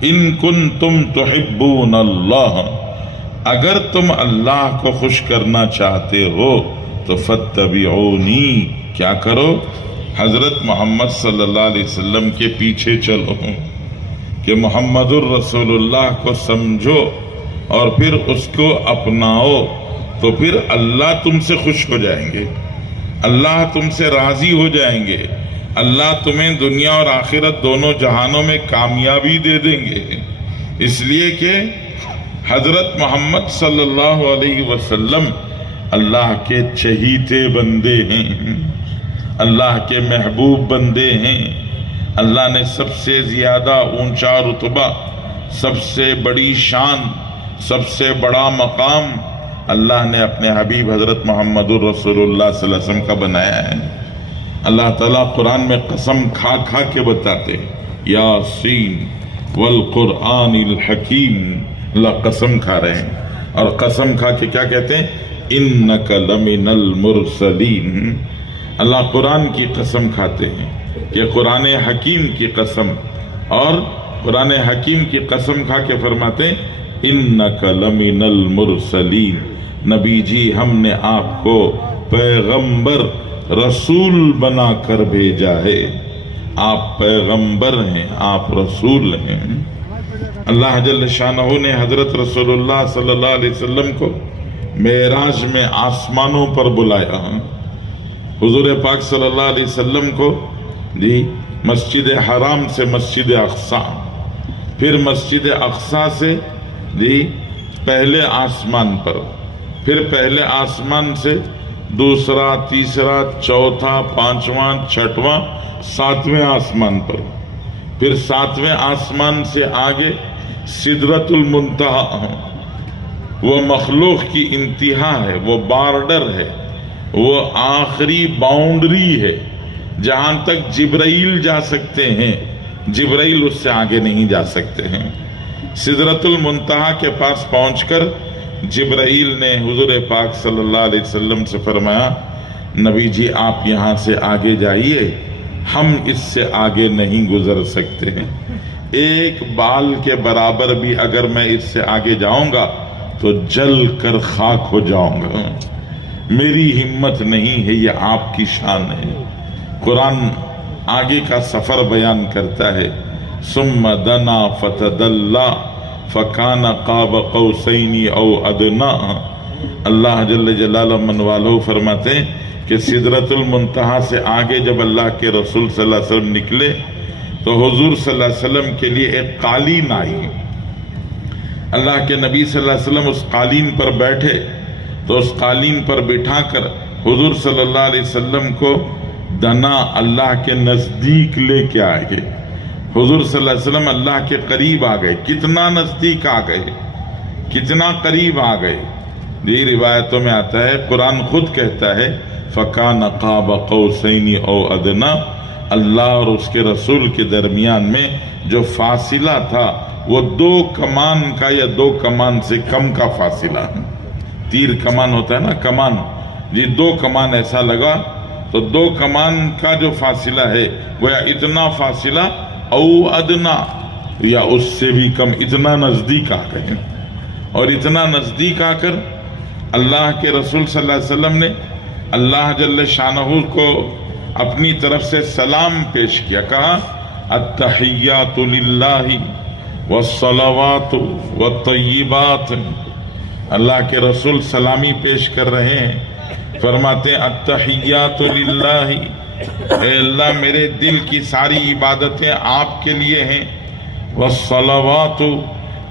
ان کنتم تحبون اللہ، اگر تم اللہ کو خوش کرنا چاہتے ہو تو فاتبعونی، کیا کرو؟ حضرت محمد صلی اللہ علیہ وسلم کے پیچھے چلو، کہ محمد الرسول اللہ کو سمجھو اور پھر اس کو اپناؤ، تو پھر اللہ تم سے خوش ہو جائیں گے، اللہ تم سے راضی ہو جائیں گے، اللہ تمہیں دنیا اور آخرت دونوں جہانوں میں کامیابی دے دیں گے۔ اس لیے کہ حضرت محمد صلی اللہ علیہ وسلم اللہ کے چہیتے بندے ہیں، اللہ کے محبوب بندے ہیں۔ اللہ نے سب سے زیادہ اونچا رتبہ، سب سے بڑی شان، سب سے بڑا مقام اللہ نے اپنے حبیب حضرت محمد الرسول اللہ صلی اللہ علیہ وسلم کا بنایا ہے۔ اللہ تعالیٰ قرآن میں قسم کھا کھا کے بتاتے ہیں، یاسین والقرآن الحکیم، اللہ قسم کھا رہے ہیں، اور قسم کھا کے کیا کہتے ہیں؟ انک لمن المرسلین۔ اللہ قرآن کی قسم کھاتے ہیں کہ قرآن حکیم کی قسم، اور قرآن حکیم کی قسم کھا کے فرماتے ہیں انک لمن المرسلین، نبی جی ہم نے آپ کو پیغمبر رسول بنا کر بھیجا ہے، آپ پیغمبر ہیں، آپ رسول ہیں۔ اللہ جل شانہ نے حضرت رسول اللہ صلی اللہ علیہ وسلم کو معراج میں آسمانوں پر بلایا، حضور پاک صلی اللہ علیہ وسلم کو مسجد حرام سے مسجد اقصی، پھر مسجد اقصی سے پہلے آسمان پر، پھر پہلے آسمان سے دوسرا، تیسرا، چوتھا، پانچواں، چھٹواں، ساتویں آسمان پر، پھر ساتویں آسمان سے آگے سدرۃ المنتہا، وہ مخلوق کی انتہا ہے، وہ بارڈر ہے، وہ آخری باؤنڈری ہے، جہاں تک جبرائیل جا سکتے ہیں، جبرائیل اس سے آگے نہیں جا سکتے ہیں۔ سدرۃ المنتہا کے پاس پہنچ کر جبرائیل نے حضور پاک صلی اللہ علیہ وسلم سے فرمایا، نبی جی آپ یہاں سے آگے جائیے، ہم اس سے آگے نہیں گزر سکتے ہیں، ایک بال کے برابر بھی اگر میں اس سے آگے جاؤں گا تو جل کر خاک ہو جاؤں گا، میری ہمت نہیں ہے، یہ آپ کی شان ہے۔ قرآن آگے کا سفر بیان کرتا ہے، ثم دنا فتدلی فکان قاب قوسین او ادنا۔ اللہ جل جلالہ من والہ فرماتے ہیں کہ سدرۃ المنتہا سے آگے جب اللہ کے رسول صلی اللہ علیہ وسلم نکلے تو حضور صلی اللہ علیہ وسلم کے لیے ایک قالین آئی، اللہ کے نبی صلی اللہ علیہ وسلم اس قالین پر بیٹھے تو اس قالین پر بٹھا کر حضور صلی اللہ علیہ وسلم کو دنا، اللہ کے نزدیک لے کے آئے گئے، حضور صلی اللہ علیہ وسلم اللہ کے قریب آ گئے۔ کتنا نزدیک آ گئے، کتنا قریب آ گئے، یہ روایتوں میں آتا ہے، قرآن خود کہتا ہے فَكَانَ قَابَ قَوْسَيْنِ أَوْ أَدْنَىٰ، اللہ اور اس کے رسول کے درمیان میں جو فاصلہ تھا وہ 2 کمان کا یا 2 کمان سے کم کا فاصلہ، تیر کمان ہوتا ہے نا، کمان، 2 کمان ایسا لگا تو 2 کمان کا جو فاصلہ ہے وہ اتنا فاصلہ او ادنا یا اس سے بھی کم، اتنا نزدیک آ گئے، اور اتنا نزدیک آ کر اللہ کے رسول صلی اللہ علیہ وسلم نے اللہ جل شانہ کو اپنی طرف سے سلام پیش کیا، کہا التحیات للہ والصلوات والطیبات۔ اللہ کے رسول سلامی پیش کر رہے ہیں، فرماتے ہیں التحیات للہ، اے اللہ میرے دل کی ساری عبادتیں آپ کے لیے ہیں، والصلوات،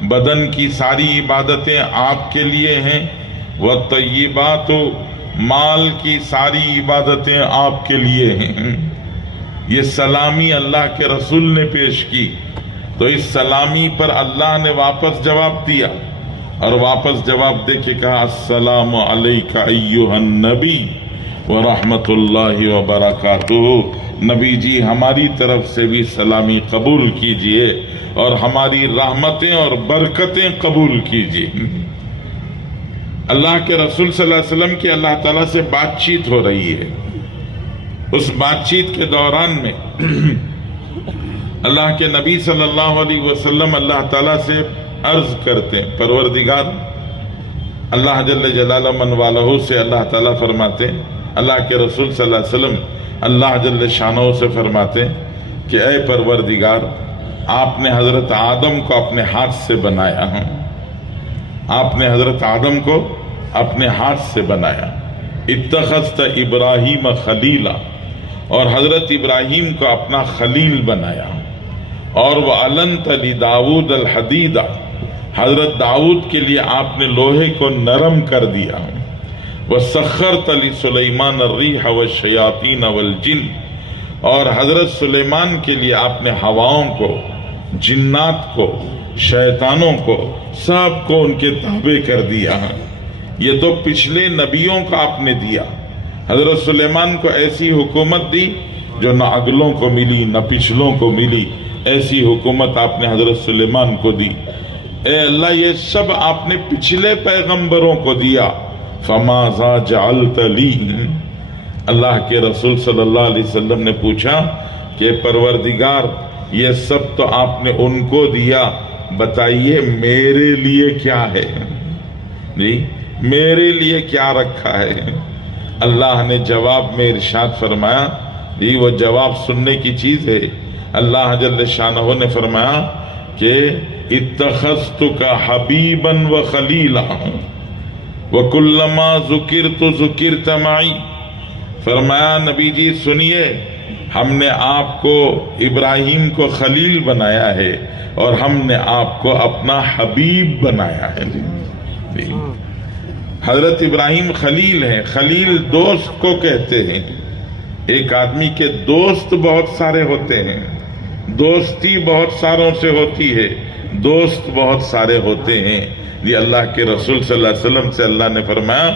بدن کی ساری عبادتیں آپ کے لیے ہیں، والطیبات، مال کی ساری عبادتیں آپ کے لیے ہیں۔ یہ سلامی اللہ کے رسول نے پیش کی تو اس سلامی پر اللہ نے واپس جواب دیا، اور واپس جواب دے کے کہا السلام علیک ایھا النبی ورحمۃ اللہ وبرکاتہ، نبی جی ہماری طرف سے بھی سلامی قبول کیجئے اور ہماری رحمتیں اور برکتیں قبول کیجئے۔ اللہ کے رسول صلی اللہ علیہ وسلم کی اللہ تعالیٰ سے بات چیت ہو رہی ہے، اس بات چیت کے دوران میں اللہ کے نبی صلی اللہ علیہ وسلم اللہ تعالیٰ سے عرض کرتے ہیں، پروردگار، اللہ جل جلالہ من والہ سے اللہ تعالیٰ فرماتے ہیں، اللہ کے رسول صلی اللہ علیہ وسلم اللہ جل شانہ سے فرماتے کہ اے پروردگار، آپ نے حضرت آدم کو اپنے ہاتھ سے بنایا ہے، آپ نے حضرت آدم کو اپنے ہاتھ سے بنایا، اتخذت ابراہیم خلیلا، اور حضرت ابراہیم کو اپنا خلیل بنایا، اور وَأَلَنْتَ لِدَاوُودَ الْحَدِيدَ، حضرت داؤد کے لیے آپ نے لوہے کو نرم کر دیا، وَسَخَّرْتَ لِسُلَيْمَانَ الرِّيحَ وَالشَّيَاطِينَ وَالْجِنَّ، اور حضرت سلیمان کے لیے آپ نے ہواؤں کو، جنات کو، شیطانوں کو، سب کو ان کے تابع کر دیا۔ یہ تو پچھلے نبیوں کا آپ نے دیا، حضرت سلیمان کو ایسی حکومت دی جو نہ اگلوں کو ملی نہ پچھلوں کو ملی، ایسی حکومت آپ نے حضرت سلیمان کو دی۔ اے اللہ، یہ سب آپ نے پچھلے پیغمبروں کو دیا، فَمَاذَا جَعَلْتَ لِي، اللہ کے رسول صلی اللہ علیہ وسلم نے پوچھا کہ پروردگار، یہ سب تو آپ نے ان کو دیا، بتائیے میرے لیے کیا ہے؟ جی، میرے لیے کیا رکھا ہے؟ اللہ نے جواب میں ارشاد فرمایا، جی وہ جواب سننے کی چیز ہے۔ اللہ جل شانہ نے فرمایا کہ اتخذتک حبیبا وخلیلا وکلما ذکرت ذکرت معی، فرمایا نبی جی سنیے، ہم نے آپ کو ابراہیم کو خلیل بنایا ہے اور ہم نے آپ کو اپنا حبیب بنایا ہے۔ جی، حضرت ابراہیم خلیل ہیں، خلیل دوست کو کہتے ہیں۔ ایک آدمی کے دوست بہت سارے ہوتے ہیں، دوستی بہت ساروں سے ہوتی ہے، دوست بہت سارے ہوتے ہیں۔ یہ اللہ کے رسول صلی اللہ علیہ وسلم سے اللہ نے فرمایا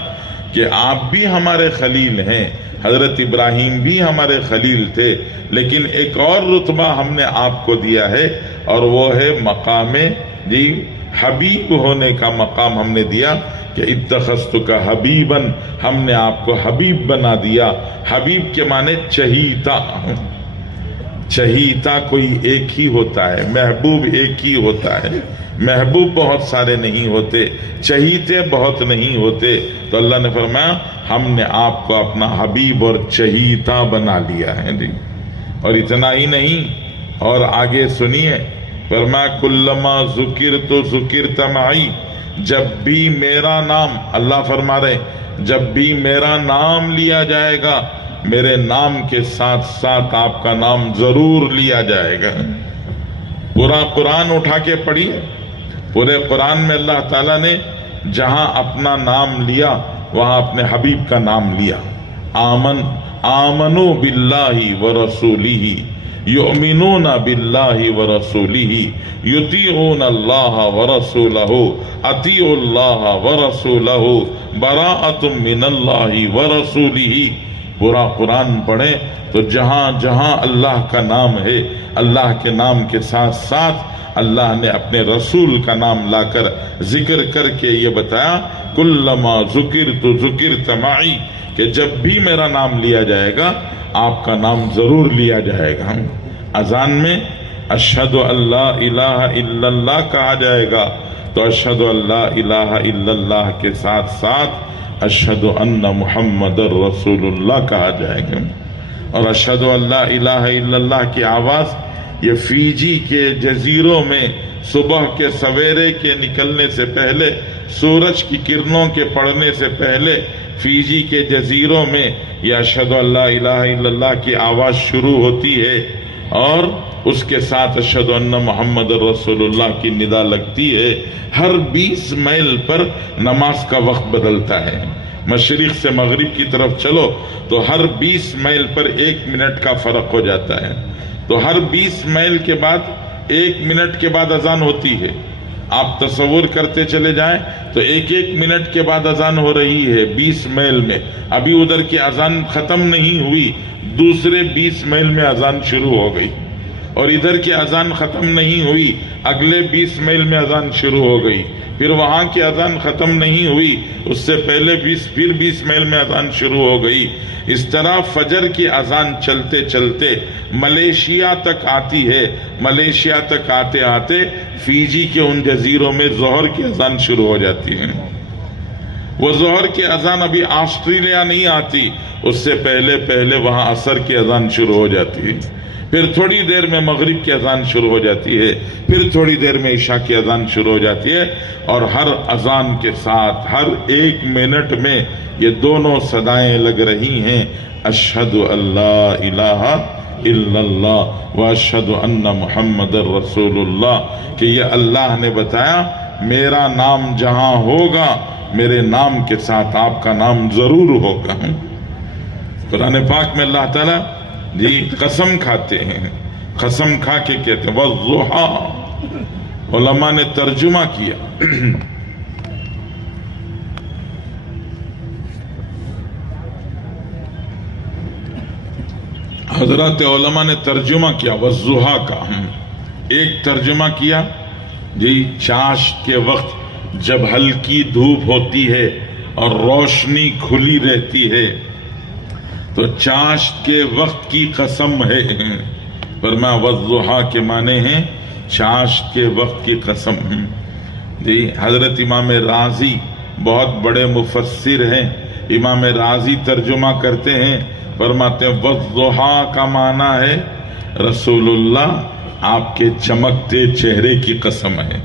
کہ آپ بھی ہمارے خلیل ہیں، حضرت ابراہیم بھی ہمارے خلیل تھے، لیکن ایک اور رتبہ ہم نے آپ کو دیا ہے، اور وہ ہے مقام جی حبیب ہونے کا مقام ہم نے دیا کہ اتخذتک حبیبا، ہم نے آپ کو حبیب بنا دیا۔ حبیب کے معنی چہیتا، چہیتا کوئی ایک ہی ہوتا ہے، محبوب ایک ہی ہوتا ہے، محبوب بہت سارے نہیں ہوتے، چہیتے بہت نہیں ہوتے۔ تو اللہ نے فرمایا ہم نے آپ کو اپنا حبیب اور چہیتا بنا لیا ہے۔ جی، اور اتنا ہی نہیں، اور آگے سنیے، فرمایا کلما ذکرت ذکرت معی، جب بھی میرا نام، اللہ فرما رہے جب بھی میرا نام لیا جائے گا، میرے نام کے ساتھ ساتھ آپ کا نام ضرور لیا جائے گا۔ پورا قرآن اٹھا کے پڑھیے، پورے قرآن میں اللہ تعالیٰ نے جہاں اپنا نام لیا وہاں اپنے حبیب کا نام لیا۔ آمنوا باللہ ورسولہ، یؤمنون باللہ ورسولہ، یطیعون اللہ ورسولہ، اطیعوا اللہ ورسولہ، براءۃ من اللہ ورسولہ۔ پورا قرآن پڑھیں تو جہاں جہاں اللہ کا نام ہے، اللہ کے نام کے ساتھ ساتھ اللہ نے اپنے رسول کا نام لا کر ذکر کر کے یہ بتایا کلما ذکرت ذکرت معی، کہ جب بھی میرا نام لیا جائے گا آپ کا نام ضرور لیا جائے گا۔ اذان میں اشہد ان لا الہ الا اللہ کہا جائے گا تو اشہد ان لا الہ الا اللہ کے ساتھ ساتھ اشہد ان محمد رسول اللہ کہا جائے گا۔ اور اشہد ان لا الہ الا اللہ کی آواز یہ فیجی کے جزیروں میں صبح کے سویرے کے نکلنے سے پہلے، سورج کی کرنوں کے پڑنے سے پہلے فیجی کے جزیروں میں یہ اشہد ان لا الہ الا اللہ کی آواز شروع ہوتی ہے، اور اس کے ساتھ اشہد ان محمد رسول اللہ کی ندا لگتی ہے۔ ہر 20 میل پر نماز کا وقت بدلتا ہے، مشرق سے مغرب کی طرف چلو تو ہر 20 میل پر 1 منٹ کا فرق ہو جاتا ہے، تو ہر 20 میل کے بعد 1 منٹ کے بعد اذان ہوتی ہے۔ آپ تصور کرتے چلے جائیں تو 1 منٹ کے بعد اذان ہو رہی ہے 20 میل میں، ابھی ادھر کی اذان ختم نہیں ہوئی، دوسرے 20 میل میں اذان شروع ہو گئی، اور ادھر کی اذان ختم نہیں ہوئی، اگلے 20 میل میں اذان شروع ہو گئی، پھر وہاں کی اذان ختم نہیں ہوئی، اس سے پہلے 20 میل میں اذان شروع ہو گئی۔ اس طرح فجر کی اذان چلتے چلتے ملیشیا تک آتی ہے، ملیشیا تک آتے آتے فیجی کے ان جزیروں میں ظہر کی اذان شروع ہو جاتی ہے۔ وہ ظہر کی اذان ابھی آسٹریلیا نہیں آتی، اس سے پہلے وہاں عصر کی اذان شروع ہو جاتی ہے، پھر تھوڑی دیر میں مغرب کی اذان شروع ہو جاتی ہے، پھر تھوڑی دیر میں عشاء کی اذان شروع ہو جاتی ہے، اور ہر اذان کے ساتھ ہر 1 منٹ میں یہ دونوں صدائیں لگ رہی ہیں، اشہد اللہ الہ الا اللہ و اشہد ان محمد رسول اللہ، کہ یہ اللہ نے بتایا میرا نام جہاں ہوگا میرے نام کے ساتھ آپ کا نام ضرور ہوگا۔ قرآن پاک میں اللہ تعالیٰ جی قسم کھاتے ہیں، قسم کھا کے کہتے ہیں وَالضُّحَىٰ، علماء نے ترجمہ کیا حضرات علماء نے ترجمہ کیا وَالضُّحَىٰ کا، ایک ترجمہ کیا جی چاشت کے وقت جب ہلکی دھوپ ہوتی ہے اور روشنی کھلی رہتی ہے تو چاشت کے وقت کی قسم ہے، فرمایا والضحیٰ کے معنی ہیں چاشت کے وقت کی قسم۔ جی حضرت امام رازی بہت بڑے مفسر ہیں، امام رازی ترجمہ کرتے ہیں، فرماتے ہیں والضحیٰ کا معنی ہے رسول اللہ آپ کے چمکتے چہرے کی قسم ہے،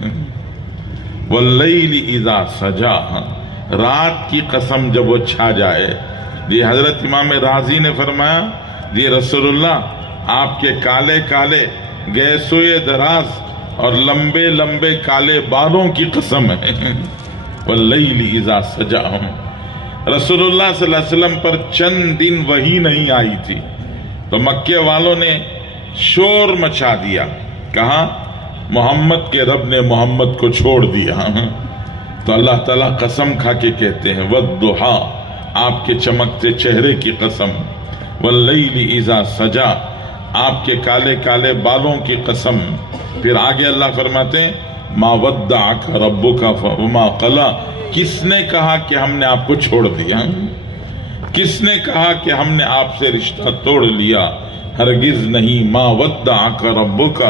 واللیل اذا سجا، رات کی قسم جب وہ چھا جائے۔ یہ حضرت امام رازی نے فرمایا یہ رسول اللہ آپ کے کالے کالے گیسوئے دراز اور لمبے لمبے کالے بالوں کی قسم ہے، واللیل اذا سجا۔ رسول اللہ صلی اللہ علیہ وسلم پر چند دن وحی نہیں آئی تھی تو مکے والوں نے شور مچا دیا، کہا محمد کے رب نے محمد کو چھوڑ دیا، تو اللہ تعالیٰ قسم کھا کے کہتے ہیں والضحیٰ آپ کے چمکتے چہرے کی قسم، واللیل اذا سجا آپ کے کالے کالے بالوں کی قسم۔ پھر آگے اللہ فرماتے ہیں ما ودعک ربک وما قلی، کس نے کہا کہ ہم نے آپ کو چھوڑ دیا، کس نے کہا کہ ہم نے آپ سے رشتہ توڑ لیا، ہرگز نہیں، ما ودعک ربک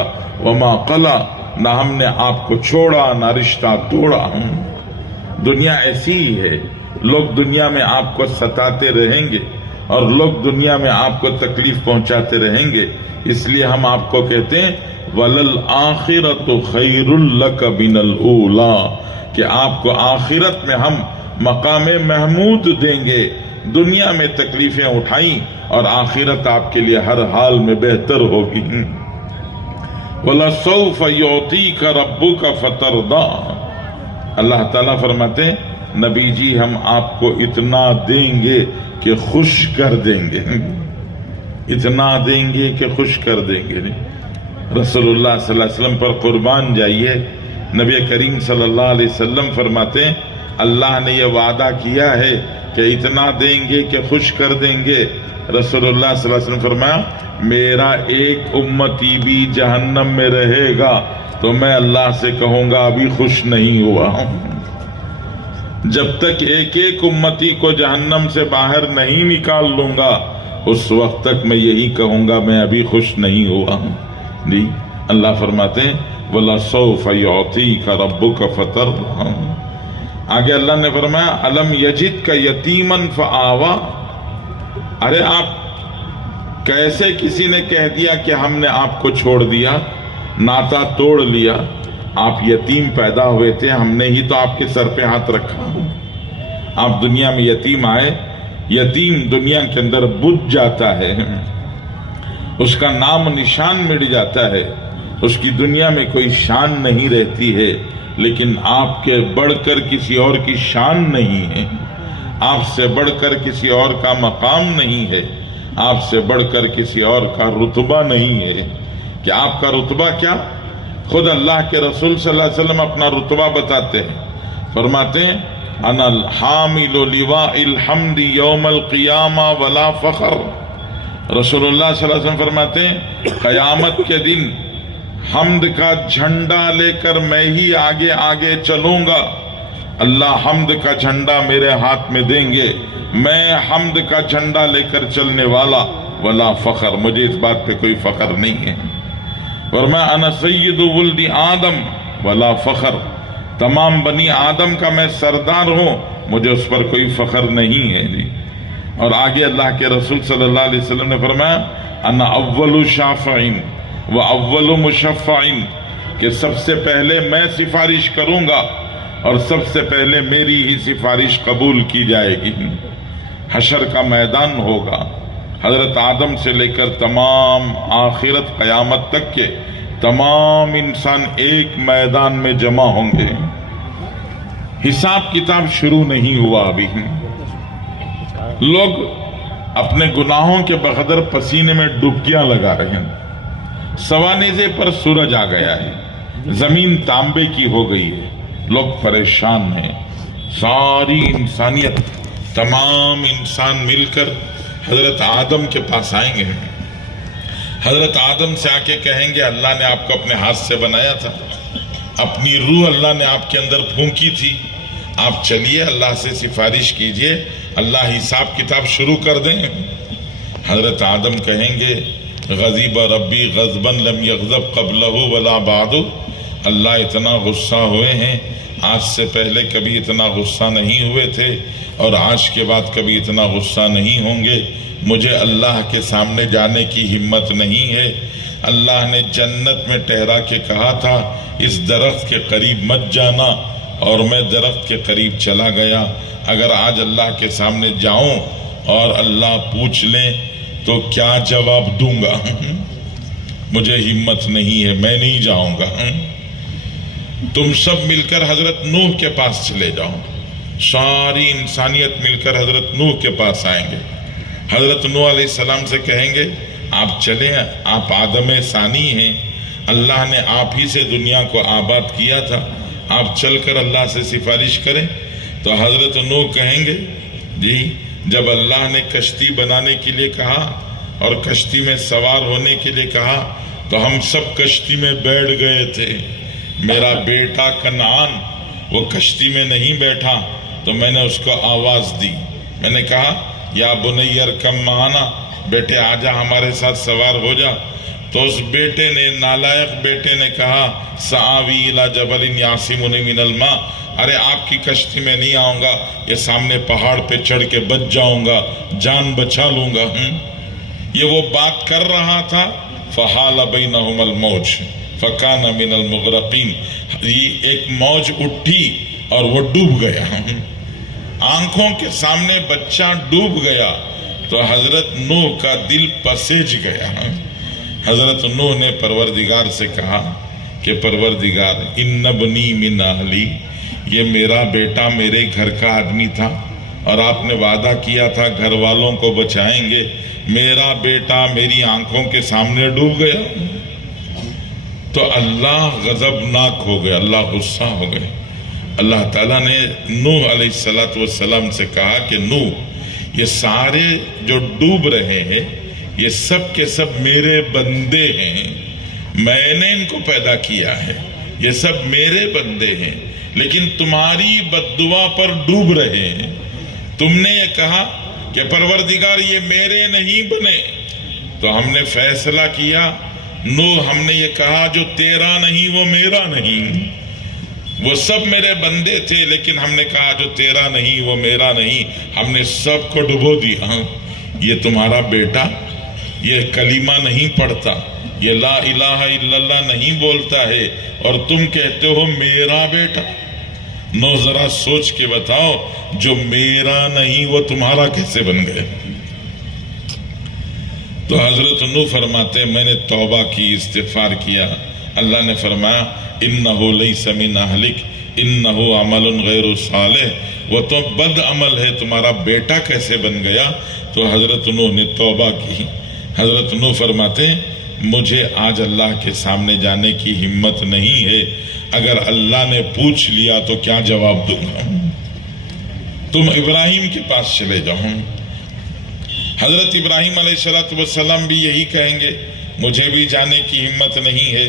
وما قلی، نہ ہم نے آپ کو چھوڑا نہ رشتہ توڑا۔ دنیا ایسی ہی ہے، لوگ دنیا میں آپ کو ستاتے رہیں گے اور لوگ دنیا میں آپ کو تکلیف پہنچاتے رہیں گے، اس لیے ہم آپ کو کہتے ہیں وَلَلْآخِرَةُ خَيْرٌ لَكَ مِنَ الْأُولَىٰ، کہ آپ کو آخرت میں ہم مقام محمود دیں گے، دنیا میں تکلیفیں اٹھائیں اور آخرت آپ کے لیے ہر حال میں بہتر ہوگی۔ وَلَسَوْفَ يُعْطِيكَ رَبُّكَ فَتَرْضَىٰ، اللہ تعالیٰ فرماتے ہیں نبی جی ہم آپ کو اتنا دیں گے کہ خوش کر دیں گے، اتنا دیں گے کہ خوش کر دیں گے۔ رسول اللہ صلی اللہ علیہ وسلم پر قربان جائیے، نبی کریم صلی اللہ علیہ وسلم فرماتے ہیں اللہ نے یہ وعدہ کیا ہے کہ اتنا دیں گے کہ خوش کر دیں گے۔ رسول اللہ صلی اللہ علیہ وسلم فرمایا میرا ایک امتی بھی جہنم میں رہے گا تو میں اللہ سے کہوں گا ابھی خوش نہیں ہوا ہوں، جب تک ایک ایک امتی کو جہنم سے باہر نہیں نکال لوں گا اس وقت تک میں یہی کہوں گا میں ابھی خوش نہیں ہوا ہوں۔ جی اللہ فرماتے ہیں وَلَسَوْفَ يُعْطِيكَ رَبُّكَ فَتَرْضَىٰ، آگے اللہ نے فرمایا أَلَمْ يَجِدْكَ يَتِيمًا فَآوَىٰ، ارے آپ کیسے کسی نے کہہ دیا کہ ہم نے آپ کو چھوڑ دیا، ناتا توڑ لیا، آپ یتیم پیدا ہوئے تھے، ہم نے ہی تو آپ کے سر پہ ہاتھ رکھا، آپ دنیا میں یتیم آئے، یتیم دنیا کے اندر بجھ جاتا ہے، اس کا نام نشان مٹ جاتا ہے، اس کی دنیا میں کوئی شان نہیں رہتی ہے، لیکن آپ کے بڑھ کر کسی اور کی شان نہیں ہے، آپ سے بڑھ کر کسی اور کا مقام نہیں ہے، آپ سے بڑھ کر کسی اور کا رتبہ نہیں ہے۔ کہ آپ کا رتبہ کیا، خود اللہ کے رسول صلی اللہ علیہ وسلم اپنا رتبہ بتاتے ہیں، فرماتے ہیں انا الحامل لواء الحمد یوم القیامہ ولا فخر، رسول اللہ صلی اللہ علیہ وسلم فرماتے ہیں قیامت کے دن حمد کا جھنڈا لے کر میں ہی آگے آگے چلوں گا. اللہ حمد کا جھنڈا میرے ہاتھ میں دیں گے، میں حمد کا جھنڈا لے کر چلنے والا. ولا فخر، مجھے اس بات پہ کوئی فخر نہیں ہے. فرمایا انا سید ولد آدم ولا فخر، تمام بنی آدم کا میں سردار ہوں، مجھے اس پر کوئی فخر نہیں ہے جی. اور آگے اللہ کے رسول صلی اللہ علیہ وسلم نے فرمایا انا اول شافعین و اول مشفعین، کہ سب سے پہلے میں سفارش کروں گا اور سب سے پہلے میری ہی سفارش قبول کی جائے گی. حشر کا میدان ہوگا، حضرت آدم سے لے کر تمام آخرت قیامت تک کے تمام انسان ایک میدان میں جمع ہوں گے. حساب کتاب شروع نہیں ہوا ابھی. لوگ اپنے گناہوں کے بقدر پسینے میں ڈبکیاں لگا رہے ہیں. سوانیزے پر سورج آ گیا ہے، زمین تانبے کی ہو گئی ہے، لوگ پریشان ہیں. ساری انسانیت، تمام انسان مل کر حضرت آدم کے پاس آئیں گے. حضرت آدم سے آ کے کہیں گے اللہ نے آپ کو اپنے ہاتھ سے بنایا تھا، اپنی روح اللہ نے آپ کے اندر پھونکی تھی، آپ چلیے اللہ سے سفارش کیجئے، اللہ حساب کتاب شروع کر دیں. حضرت آدم کہیں گے غضب ربی غضبا لم یغضب قبلہ ولا بعد، اللہ اتنا غصہ ہوئے ہیں، آج سے پہلے کبھی اتنا غصہ نہیں ہوئے تھے اور آج کے بعد کبھی اتنا غصہ نہیں ہوں گے. مجھے اللہ کے سامنے جانے کی ہمت نہیں ہے. اللہ نے جنت میں ٹھہرا کے کہا تھا اس درخت کے قریب مت جانا، اور میں درخت کے قریب چلا گیا. اگر آج اللہ کے سامنے جاؤں اور اللہ پوچھ لیں تو کیا جواب دوں گا؟ مجھے ہمت نہیں ہے، میں نہیں جاؤں گا. تم سب مل کر حضرت نوح کے پاس چلے جاؤ، ساری انسانیت مل کر حضرت نوح کے پاس آئیں گے. حضرت نوح علیہ السلام سے کہیں گے آپ چلیں، آپ آدم ثانی ہیں، اللہ نے آپ ہی سے دنیا کو آباد کیا تھا، آپ چل کر اللہ سے سفارش کریں. تو حضرت نوح کہیں گے جی جب اللہ نے کشتی بنانے کے لیے کہا اور کشتی میں سوار ہونے کے لیے کہا تو ہم سب کشتی میں بیٹھ گئے تھے. میرا بیٹا کنعان وہ کشتی میں نہیں بیٹھا تو میں نے اس کو آواز دی، میں نے کہا یا بنی ارکب معنا، بیٹے آجا ہمارے ساتھ سوار ہو جا. تو اس بیٹے نے، نالائق بیٹے نے کہا سآوی الی جبل یعصمنی من الماء، ارے آپ کی کشتی میں نہیں آؤں گا، یہ سامنے پہاڑ پہ چڑھ کے بچ جاؤں گا، جان بچا لوں گا. یہ وہ بات کر رہا تھا فحال بینہم الموج فکان من المغرقین، یہ ایک موج اٹھی اور وہ ڈوب گیا. آنکھوں کے سامنے بچہ ڈوب گیا تو حضرت نوح کا دل پسیج گیا. حضرت نوح نے پروردگار سے کہا کہ پروردگار ان ابنی من اہلی، یہ میرا بیٹا میرے گھر کا آدمی تھا اور آپ نے وعدہ کیا تھا گھر والوں کو بچائیں گے، میرا بیٹا میری آنکھوں کے سامنے ڈوب گیا. تو اللہ غضبناک ہو گئے، اللہ غصہ ہو گئے. اللہ تعالیٰ نے نوح علیہ السلام سے کہا کہ نوح، یہ سارے جو ڈوب رہے ہیں یہ سب کے سب میرے بندے ہیں، میں نے ان کو پیدا کیا ہے، یہ سب میرے بندے ہیں، لیکن تمہاری بد دعا پر ڈوب رہے ہیں. تم نے یہ کہا کہ پروردگار یہ میرے نہیں بنے، تو ہم نے فیصلہ کیا نوح، ہم نے یہ کہا جو تیرا نہیں وہ میرا نہیں. وہ سب میرے بندے تھے لیکن ہم نے کہا جو تیرا نہیں وہ میرا نہیں، ہم نے سب کو ڈبو دیا. یہ تمہارا بیٹا یہ کلمہ نہیں پڑھتا، یہ لا الہ الا اللہ نہیں بولتا ہے اور تم کہتے ہو میرا بیٹا. نو ذرا سوچ کے بتاؤ جو میرا نہیں وہ تمہارا کیسے بن گئے؟ تو حضرت نوح فرماتے میں نے توبہ کی، استغفار کیا. اللہ نے فرمایا انہو لیس من اہلک انہو عمل غیر صالح، وہ تو بد عمل ہے، تمہارا بیٹا کیسے بن گیا؟ تو حضرت نوح نے توبہ کی. حضرت نوح فرماتے مجھے آج اللہ کے سامنے جانے کی ہمت نہیں ہے، اگر اللہ نے پوچھ لیا تو کیا جواب دوں گا؟ تم ابراہیم کے پاس چلے جاؤ. حضرت ابراہیم علیہ السلام بھی یہی کہیں گے مجھے بھی جانے کی ہمت نہیں ہے.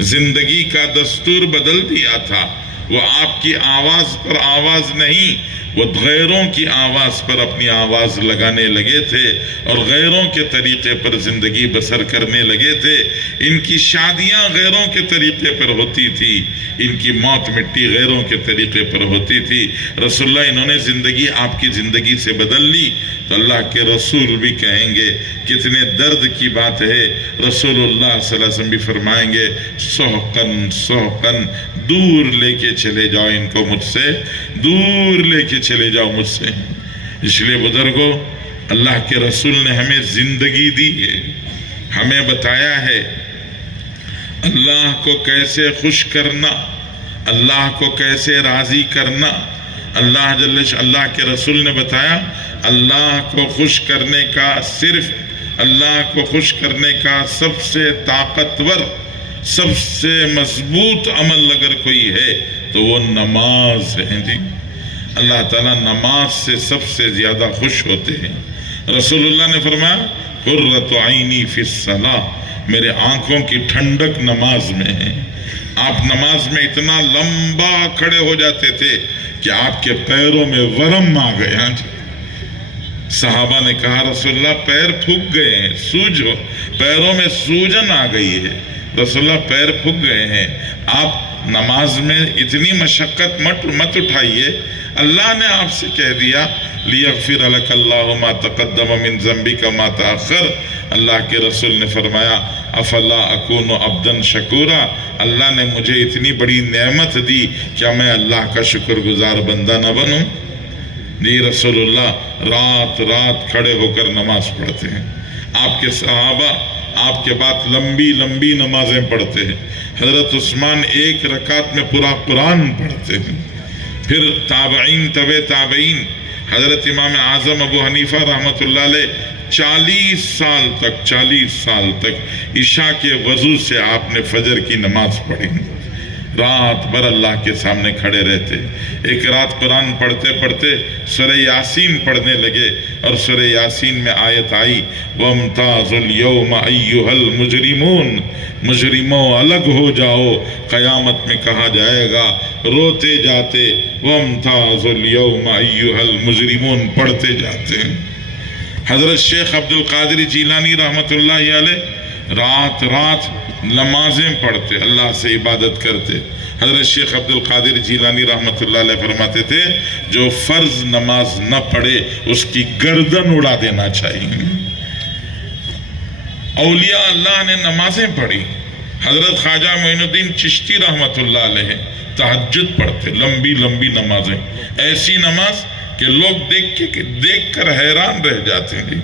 زندگی کا دستور بدل دیا تھا۔ وہ آپ کی آواز پر آواز نہیں، وہ غیروں کی آواز پر اپنی آواز لگانے لگے تھے اور غیروں کے طریقے پر زندگی بسر کرنے لگے تھے۔ ان کی شادیاں غیروں کے طریقے پر ہوتی تھی، ان کی موت مٹی غیروں کے طریقے پر ہوتی تھی۔ رسول اللہ انہوں نے زندگی آپ کی زندگی سے بدل لی، تو اللہ کے رسول بھی کہیں گے کتنے درد کی بات ہے۔ رسول اللہ صلی اللہ علیہ وسلم بھی فرمائیں گے سحقن سحقن، دور لے کے چلے جاؤ ان کو مجھ سے، دور لے کے چلے جاؤ مجھ سے۔ اس لیے بزرگوں، اللہ کے رسول نے ہمیں زندگی دی ہے، ہمیں بتایا ہے اللہ کو کیسے خوش کرنا، اللہ کو کیسے راضی کرنا۔ اللہ کے رسول نے بتایا اللہ کو خوش کرنے کا، صرف اللہ کو خوش کرنے کا سب سے طاقتور، سب سے مضبوط عمل اگر کوئی ہے تو وہ نماز ہے جی۔ اللہ تعالیٰ نماز سے سب سے زیادہ خوش ہوتے ہیں۔ رسول اللہ نے فرمایا قرۃ عینی فی الصلاۃ، میرے آنکھوں کی ٹھنڈک نماز میں ہے۔ آپ نماز میں اتنا لمبا کھڑے ہو جاتے تھے کہ آپ کے پیروں میں ورم آ گئے۔ ہاں جی، صحابہ نے کہا رسول اللہ پیر پھک گئے ہیں، پیروں میں سوجن آ گئی ہے۔ رسول اللہ پیر پھک گئے ہیں۔ آپ نماز میں اتنی مشقت مت اٹھائیے، اللہ نے آپ سے کہہ دیا لیغفر لک اللہ ما تقدم من ذنبک ما تأخر۔ اللہ کے رسول نے فرمایا افلا اکون عبدا شکورا، اللہ نے مجھے اتنی بڑی نعمت دی، کیا میں اللہ کا شکر گزار بندہ نہ بنوں؟ جی رسول اللہ رات رات کھڑے ہو کر نماز پڑھتے ہیں۔ آپ کے صحابہ آپ کے بعد لمبی لمبی نمازیں پڑھتے ہیں۔ حضرت عثمان ایک رکعت میں پورا قرآن پڑھتے ہیں۔ پھر تابعین تبع تابعین، حضرت امام اعظم ابو حنیفہ رحمۃ اللہ علیہ 40 سال تک عشاء کے وضو سے آپ نے فجر کی نماز پڑھی، رات بھر اللہ کے سامنے کھڑے رہتے۔ ایک رات قرآن پڑھتے پڑھتے سورہ یاسین پڑھنے لگے اور سورہ یاسین میں آیت آئی وَامْتَازُوا الْيَوْمَ أَيُّهَا الْمُجْرِمُونَ، مجرموں الگ ہو جاؤ، قیامت میں کہا جائے گا روتے جاتے وَامْتَازُوا الْيَوْمَ أَيُّهَا الْمُجْرِمُونَ پڑھتے جاتے ہیں۔ حضرت شیخ عبد القادر جیلانی رحمۃ اللہ علیہ رات رات نمازیں پڑھتے، اللہ سے عبادت کرتے۔ حضرت شیخ عبد القادر جیلانی رحمۃ اللہ علیہ فرماتے تھے جو فرض نماز نہ پڑھے اس کی گردن اڑا دینا چاہیے۔ اولیاء اللہ نے نمازیں پڑھی۔ حضرت خواجہ معین الدین چشتی رحمۃ اللہ علیہ تہجد پڑھتے، لمبی لمبی نمازیں، ایسی نماز کہ لوگ دیکھ کر حیران رہ جاتے ہیں۔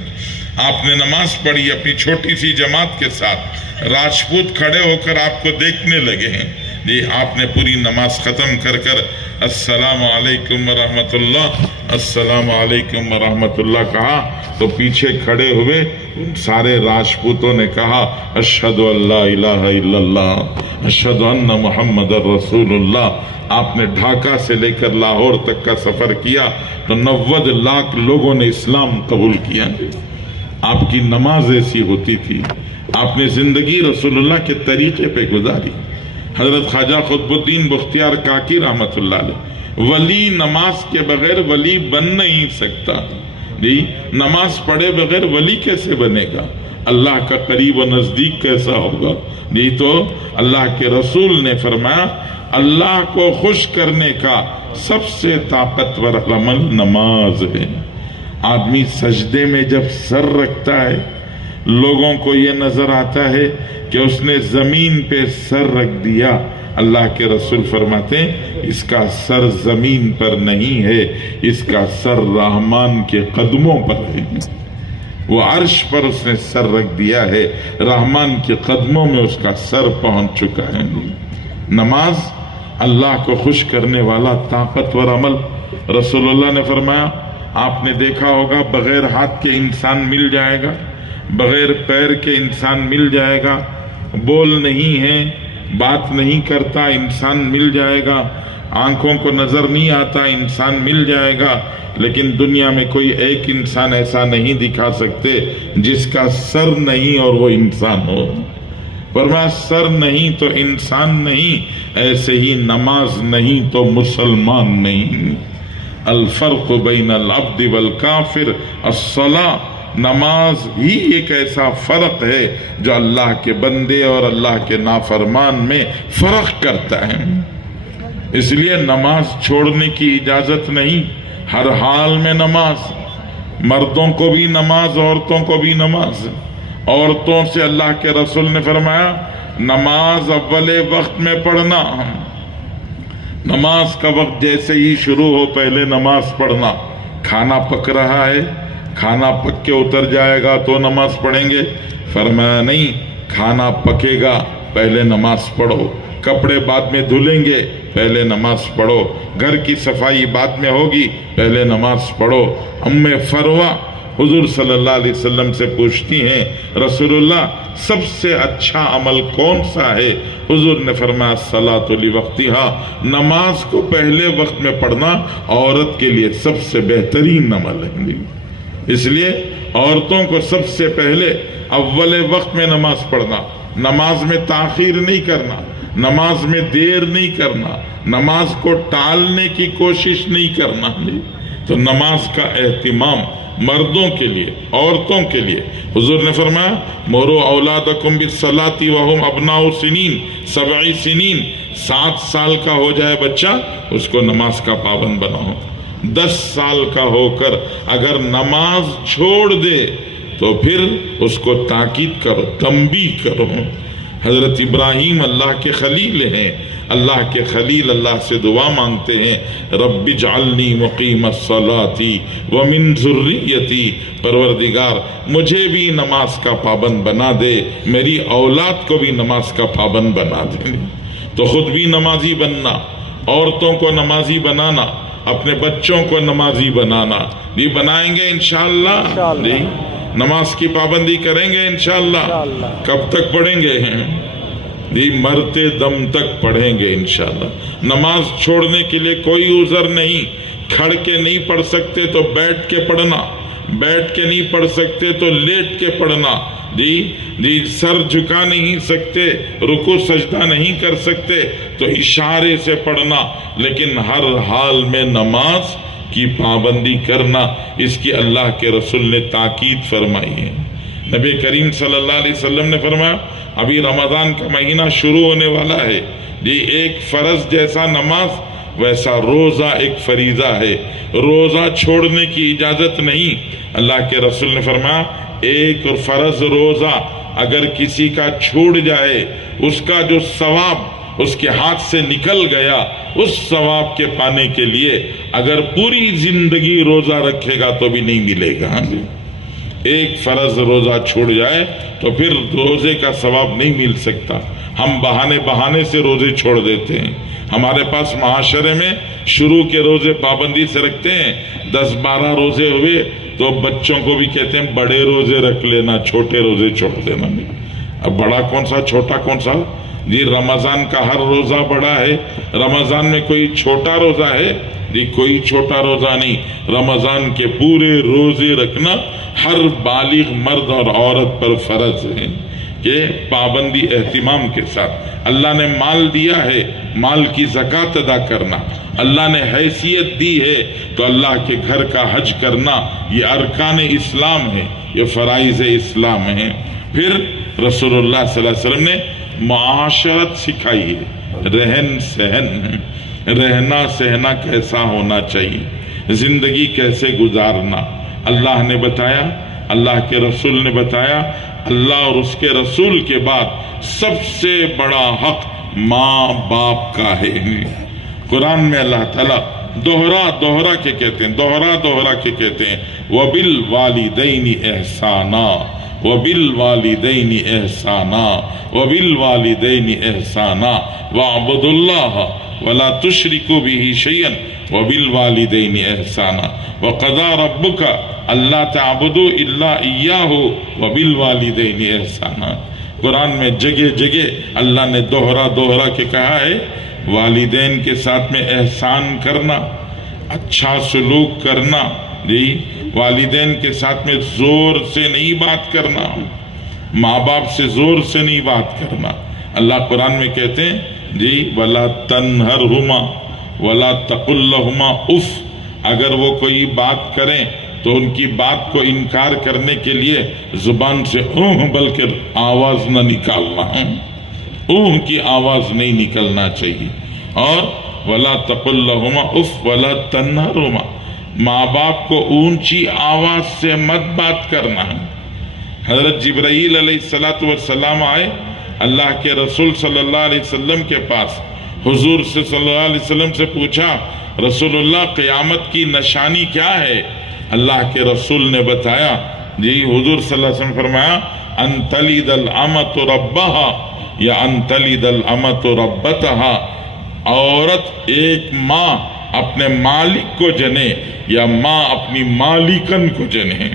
آپ نے نماز پڑھی اپنی چھوٹی سی جماعت کے ساتھ، راجپوت کھڑے ہو کر آپ کو دیکھنے لگے ہیں جی۔ آپ نے پوری نماز ختم کر السلام علیکم ورحمۃ اللہ، السلام علیکم ورحمۃ اللہ کہا تو پیچھے کھڑے ہوئے سارے راجپوتوں نے کہا اشہد ان لا الہ الا اللہ اشہد ان محمد رسول اللہ۔ آپ نے ڈھاکہ سے لے کر لاہور تک کا سفر کیا تو 90 لاکھ لوگوں نے اسلام قبول کیا۔ آپ کی نماز ایسی ہوتی تھی، آپ نے زندگی رسول اللہ کے طریقے پہ گزاری۔ حضرت خواجہ قطب الدین بختیار کاکی رحمۃ اللہ علیہ، ولی نماز کے بغیر ولی بن نہیں سکتا جی۔ نماز پڑھے بغیر ولی کیسے بنے گا؟ اللہ کا قریب و نزدیک کیسا ہوگا جی؟ تو اللہ کے رسول نے فرمایا اللہ کو خوش کرنے کا سب سے طاقتور عمل نماز ہے۔ آدمی سجدے میں جب سر رکھتا ہے لوگوں کو یہ نظر آتا ہے کہ اس نے زمین پہ سر رکھ دیا۔ اللہ کے رسول فرماتے ہیں اس کا سر زمین پر نہیں ہے، اس کا سر رحمان کے قدموں پر ہے۔ وہ عرش پر اس نے سر رکھ دیا ہے، رحمان کے قدموں میں اس کا سر پہنچ چکا ہے۔ نماز اللہ کو خوش کرنے والا طاقتور عمل۔ رسول اللہ نے فرمایا آپ نے دیکھا ہوگا بغیر ہاتھ کے انسان مل جائے گا، بغیر پیر کے انسان مل جائے گا، بول نہیں ہے، بات نہیں کرتا انسان مل جائے گا، آنکھوں کو نظر نہیں آتا انسان مل جائے گا، لیکن دنیا میں کوئی ایک انسان ایسا نہیں دکھا سکتے جس کا سر نہیں اور وہ انسان ہو۔ فرمایا سر نہیں تو انسان نہیں، ایسے ہی نماز نہیں تو مسلمان نہیں۔ الفرق بین العبد والکافر الصلاۃ، نماز ہی ایک ایسا فرق ہے جو اللہ کے بندے اور اللہ کے نافرمان میں فرق کرتا ہے۔ اس لیے نماز چھوڑنے کی اجازت نہیں، ہر حال میں نماز، مردوں کو بھی نماز، عورتوں کو بھی نماز۔ عورتوں سے اللہ کے رسول نے فرمایا نماز اول وقت میں پڑھنا، نماز کا وقت جیسے ہی شروع ہو پہلے نماز پڑھنا۔ کھانا پک رہا ہے، کھانا پک کے اتر جائے گا تو نماز پڑھیں گے؟ فرمایا نہیں، کھانا پکے گا پہلے نماز پڑھو، کپڑے بعد میں دھلیں گے پہلے نماز پڑھو، گھر کی صفائی بعد میں ہوگی پہلے نماز پڑھو۔ ام فروہ حضور صلی اللہ علیہ وسلم سے پوچھتی ہیں رسول اللہ سب سے اچھا عمل کون سا ہے؟ حضور نے فرمایا الصلاۃ لوقتہا، نماز کو پہلے وقت میں پڑھنا عورت کے لیے سب سے بہترین عمل ہے۔ اس لیے عورتوں کو سب سے پہلے اول وقت میں نماز پڑھنا، نماز میں تاخیر نہیں کرنا، نماز میں دیر نہیں کرنا، نماز کو ٹالنے کی کوشش نہیں کرنا۔ تو نماز کا اہتمام مردوں کے لیے، عورتوں کے لیے۔ حضور نے فرمایا مروا اولادکم بالصلاۃ وہم ابناء سنین، 7 سنین، 7 سال کا ہو جائے بچہ اس کو نماز کا پابند بناؤ۔ 10 سال کا ہو کر اگر نماز چھوڑ دے تو پھر اس کو تاکید کرو، تنبیہ کرو۔ حضرت ابراہیم اللہ کے خلیل ہیں، اللہ کے خلیل اللہ سے دعا مانگتے ہیں رب اجعلنی مقیم الصلاۃ ومن ذریتی، پروردگار مجھے بھی نماز کا پابند بنا دے، میری اولاد کو بھی نماز کا پابند بنا دے۔ تو خود بھی نمازی بننا، عورتوں کو نمازی بنانا، اپنے بچوں کو نمازی بنانا، یہ بنائیں گے انشاءاللہ؟ جی نماز کی پابندی کریں گے انشاءاللہ؟ کب تک پڑھیں گے؟ جی مرتے دم تک پڑھیں گے انشاءاللہ۔ نماز چھوڑنے کے لیے کوئی عذر نہیں، کھڑ کے نہیں پڑھ سکتے تو بیٹھ کے پڑھنا، بیٹھ کے نہیں پڑھ سکتے تو لیٹ کے پڑھنا، جی سر جھکا نہیں سکتے، رکوع سجدہ نہیں کر سکتے تو اشارے سے پڑھنا، لیکن ہر حال میں نماز کی پابندی کرنا، اس کی اللہ کے رسول نے تاکید فرمائی ہے۔ نبی کریم صلی اللہ علیہ وسلم نے فرمایا ابھی رمضان کا مہینہ شروع ہونے والا ہے، ایک فرض جیسا نماز ویسا روزہ ایک فریضہ ہے، روزہ چھوڑنے کی اجازت نہیں۔ اللہ کے رسول نے فرمایا ایک فرض روزہ اگر کسی کا چھوٹ جائے، اس کا جو ثواب اس کے ہاتھ سے نکل گیا، اس ثواب کے پانے کے لیے اگر پوری زندگی روزہ رکھے گا تو بھی نہیں ملے گا۔ ایک فرض روزہ چھوڑ جائے تو پھر روزے کا ثواب نہیں مل سکتا۔ ہم بہانے سے روزے چھوڑ دیتے ہیں، ہمارے پاس معاشرے میں شروع کے روزے پابندی سے رکھتے ہیں، 10-12 روزے ہوئے تو بچوں کو بھی کہتے ہیں بڑے روزے رکھ لینا، چھوٹے روزے چھوڑ دینا۔ اب بڑا کون سا چھوٹا کون سا؟ جی رمضان کا ہر روزہ بڑا ہے، رمضان میں کوئی چھوٹا روزہ ہے؟ جی کوئی چھوٹا روزہ نہیں، رمضان کے پورے روزے رکھنا ہر بالغ مرد اور عورت پر فرض ہے کہ پابندی اہتمام کے ساتھ۔ اللہ نے مال دیا ہے، مال کی زکوٰۃ ادا کرنا، اللہ نے حیثیت دی ہے تو اللہ کے گھر کا حج کرنا، یہ ارکان اسلام ہے، یہ فرائض اسلام ہیں۔ پھر رسول اللہ صلی اللہ علیہ وسلم نے معاشرت سکھائی ہے، رہن سہن، رہنا سہنا کیسا ہونا چاہیے، زندگی کیسے گزارنا اللہ نے بتایا، اللہ کے رسول نے بتایا۔ اللہ اور اس کے رسول کے بعد سب سے بڑا حق ماں باپ کا ہے۔ قرآن میں اللہ تعالیٰ دوہرا کے کہتے ہیں، دوہرا کے کہتے ہیں وَبِالْوَالِدَيْنِ إِحْسَانًا وَبِالْوَالِدَيْنِ إِحْسَانًا وَبِالْوَالِدَيْنِ إِحْسَانًا وَاعْبُدُوا اللَّهَ وَلَا تُشْرِكُوا بِهِ شَيْئًا وَبِالْوَالِدَيْنِ إِحْسَانًا وَقَضَىٰ رَبُّكَ أَلَّا تَعْبُدُوا إِلَّا إِيَّاهُ وَبِالْوَالِدَيْنِ إِحْسَانًا۔ قرآن میں جگہ جگہ اللہ نے دوہرا کے کہا ہے والدین کے ساتھ میں احسان کرنا، اچھا سلوک کرنا، جی والدین کے ساتھ میں زور سے نہیں بات کرنا، ماں باپ سے زور سے نہیں بات کرنا. اللہ قرآن میں کہتے ہیں جی وَلَا تَنْهَرْهُمَا وَلَا تَقُلْ لَهُمَا اُفْ. اگر وہ کوئی بات کریں تو ان کی بات کو انکار کرنے کے لیے زبان سے بلکہ آواز نہ نکالنا، کی آواز نہیں نکلنا چاہیے. اور وَلَا تَقُلْ لَهُمَا اُفْ وَلَا تَنْهَرْهُمَا، ماں باپ کو اونچی آواز سے مت بات کرنا. حضرت جبرائیل علیہ السلام آئے اللہ کے رسول صلی اللہ علیہ وسلم کے پاس. حضور صلی اللہ علیہ وسلم سے پوچھا رسول اللہ قیامت کی نشانی کیا ہے؟ اللہ کے رسول نے بتایا جی حضور صلی اللہ علیہ وسلم فرمایا ان تلد الامۃ ربها یا ان تلد الامۃ ربتها. عورت ایک ماں اپنے مالک کو جنے یا ماں اپنی مالکن کو جنے.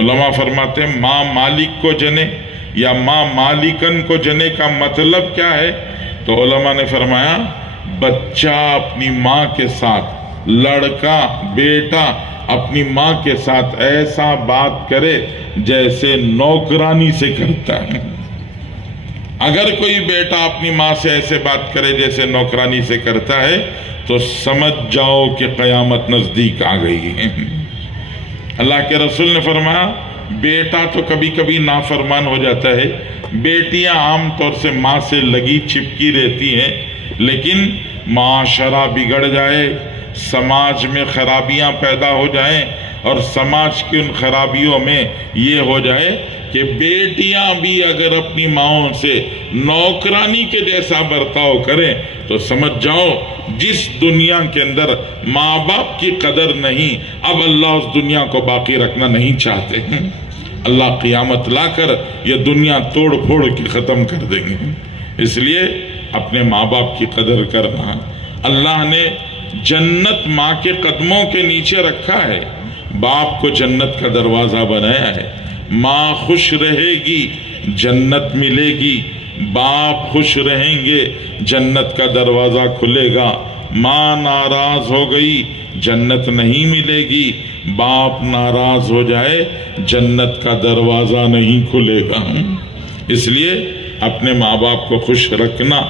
علماء فرماتے ہیں ماں مالک کو جنے یا ماں مالکن کو جنے کا مطلب کیا ہے؟ تو علماء نے فرمایا بچہ اپنی ماں کے ساتھ، لڑکا بیٹا اپنی ماں کے ساتھ ایسا بات کرے جیسے نوکرانی سے کرتا ہے. اگر کوئی بیٹا اپنی ماں سے ایسے بات کرے جیسے نوکرانی سے کرتا ہے تو سمجھ جاؤ کہ قیامت نزدیک آ گئی ہے. اللہ کے رسول نے فرمایا بیٹا تو کبھی کبھی نافرمان ہو جاتا ہے، بیٹیاں عام طور سے ماں سے لگی چپکی رہتی ہیں، لیکن معاشرہ بگڑ جائے، سماج میں خرابیاں پیدا ہو جائیں اور سماج کی ان خرابیوں میں یہ ہو جائے کہ بیٹیاں بھی اگر اپنی ماؤں سے نوکرانی کے جیسا برتاؤ کریں تو سمجھ جاؤ جس دنیا کے اندر ماں باپ کی قدر نہیں، اب اللہ اس دنیا کو باقی رکھنا نہیں چاہتے ہیں. اللہ قیامت لا کر یہ دنیا توڑ پھوڑ کے ختم کر دیں گے. اس لیے اپنے ماں باپ کی قدر کرنا. اللہ نے جنت ماں کے قدموں کے نیچے رکھا ہے، باپ کو جنت کا دروازہ بنایا ہے. ماں خوش رہے گی جنت ملے گی، باپ خوش رہیں گے جنت کا دروازہ کھلے گا. ماں ناراض ہو گئی جنت نہیں ملے گی، باپ ناراض ہو جائے جنت کا دروازہ نہیں کھلے گا. اس لیے اپنے ماں باپ کو خوش رکھنا.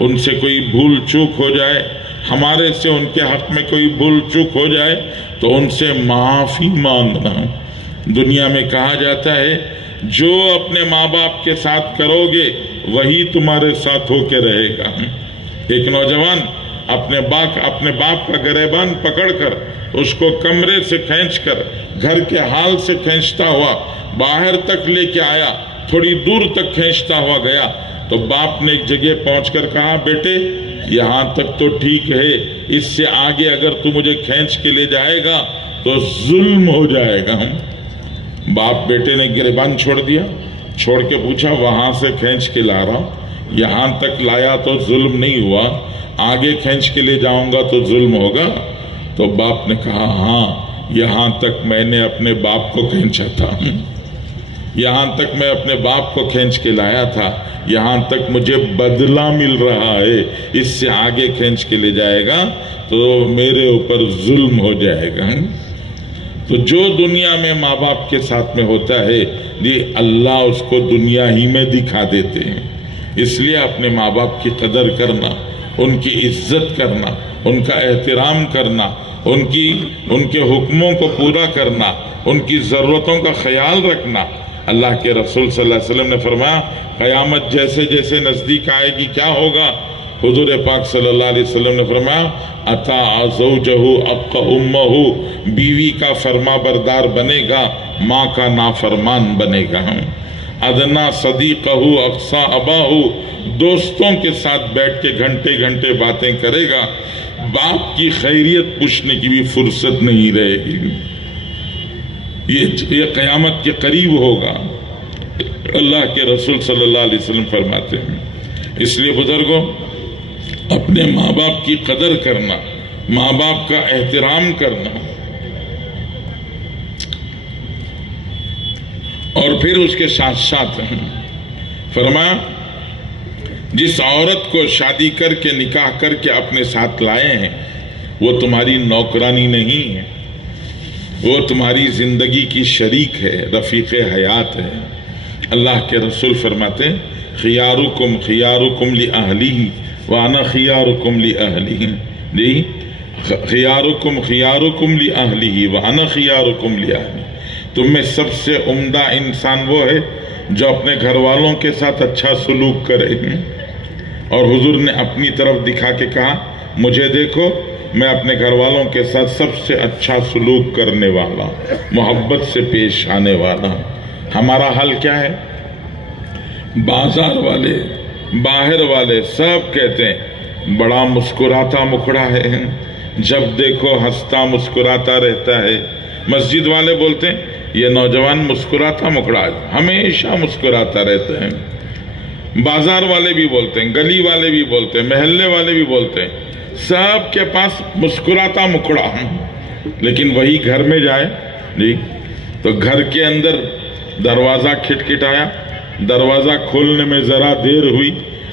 ان سے کوئی بھول چوک ہو جائے، ہمارے سے ان کے حق میں کوئی بھول چوک ہو جائے تو ان سے معافی مانگنا. دنیا میں کہا جاتا ہے جو اپنے ماں باپ کے ساتھ کرو گے وہی تمہارے ساتھ ہو کے رہے گا. ایک نوجوان اپنے باپ کا گریبان پکڑ کر اس کو کمرے سے کھینچ کر گھر کے حال سے کھینچتا ہوا باہر تک لے کے آیا، تھوڑی دور تک کھینچتا ہوا گیا تو باپ نے ایک جگہ پہنچ کر کہا بیٹے یہاں تک تو ٹھیک ہے، اس سے آگے اگر تو مجھے کھینچ کے لے جائے گا تو ظلم ہو جائے گا. باپ بیٹے نے گریبان چھوڑ دیا، چھوڑ کے پوچھا وہاں سے کھینچ کے لا رہا ہوں، یہاں تک لایا تو ظلم نہیں ہوا، آگے کھینچ کے لے جاؤں گا تو ظلم ہوگا؟ تو باپ نے کہا ہاں یہاں تک میں نے اپنے باپ کو کھینچا تھا، یہاں تک میں اپنے باپ کو کھینچ کے لایا تھا، یہاں تک مجھے بدلہ مل رہا ہے، اس سے آگے کھینچ کے لے جائے گا تو میرے اوپر ظلم ہو جائے گا. تو جو دنیا میں ماں باپ کے ساتھ میں ہوتا ہے یہ اللہ اس کو دنیا ہی میں دکھا دیتے ہیں. اس لیے اپنے ماں باپ کی قدر کرنا، ان کی عزت کرنا، ان کا احترام کرنا، ان کے حکموں کو پورا کرنا، ان کی ضرورتوں کا خیال رکھنا. اللہ کے رسول صلی اللہ علیہ وسلم نے فرمایا قیامت جیسے جیسے نزدیک آئے گی کیا ہوگا؟ حضور پاک صلی اللہ علیہ وسلم نے فرمایا اطاع زوجہ اق امہ، بیوی کا فرما بردار بنے گا ماں کا نافرمان بنے گا. ادنا صدیقہ اقصا اباہ، دوستوں کے ساتھ بیٹھ کے گھنٹے گھنٹے باتیں کرے گا، باپ کی خیریت پوچھنے کی بھی فرصت نہیں رہے گی. یہ قیامت کے قریب ہوگا، اللہ کے رسول صلی اللہ علیہ وسلم فرماتے ہیں. اس لیے بزرگوں اپنے ماں باپ کی قدر کرنا، ماں باپ کا احترام کرنا، اور پھر اس کے ساتھ ساتھ فرمایا جس عورت کو شادی کر کے نکاح کر کے اپنے ساتھ لائے ہیں وہ تمہاری نوکرانی نہیں ہے، وہ تمہاری زندگی کی شریک ہے، رفیق حیات ہے. اللہ کے رسول فرماتے ہیں خیارکم خیارکم لأہلیہ وانا خیارکم لأہلیہ، جی خیارکم خیارکم لأہلیہ وانا خیارکم لأہلیہ، تم میں سب سے عمدہ انسان وہ ہے جو اپنے گھر والوں کے ساتھ اچھا سلوک کرے۔ اور حضور نے اپنی طرف دکھا کے کہا مجھے دیکھو، میں اپنے گھر والوں کے ساتھ سب سے اچھا سلوک کرنے والا، محبت سے پیش آنے والا۔ ہمارا حل کیا ہے؟ بازار والے، باہر والے سب کہتے ہیں بڑا مسکراتا مکھڑا ہے، جب دیکھو ہنستا مسکراتا رہتا ہے۔ مسجد والے بولتے ہیں یہ نوجوان مسکراتا مکھڑا ہے، ہمیشہ مسکراتا رہتا ہے۔ بازار والے بھی بولتے ہیں، گلی والے بھی بولتے ہیں، محلے والے بھی بولتے ہیں، سب کے پاس مسکراتا مکھڑا۔ لیکن وہی گھر میں جائے جی تو گھر کے اندر دروازہ کھٹکھٹایا، دروازہ کھولنے میں ذرا دیر ہوئی،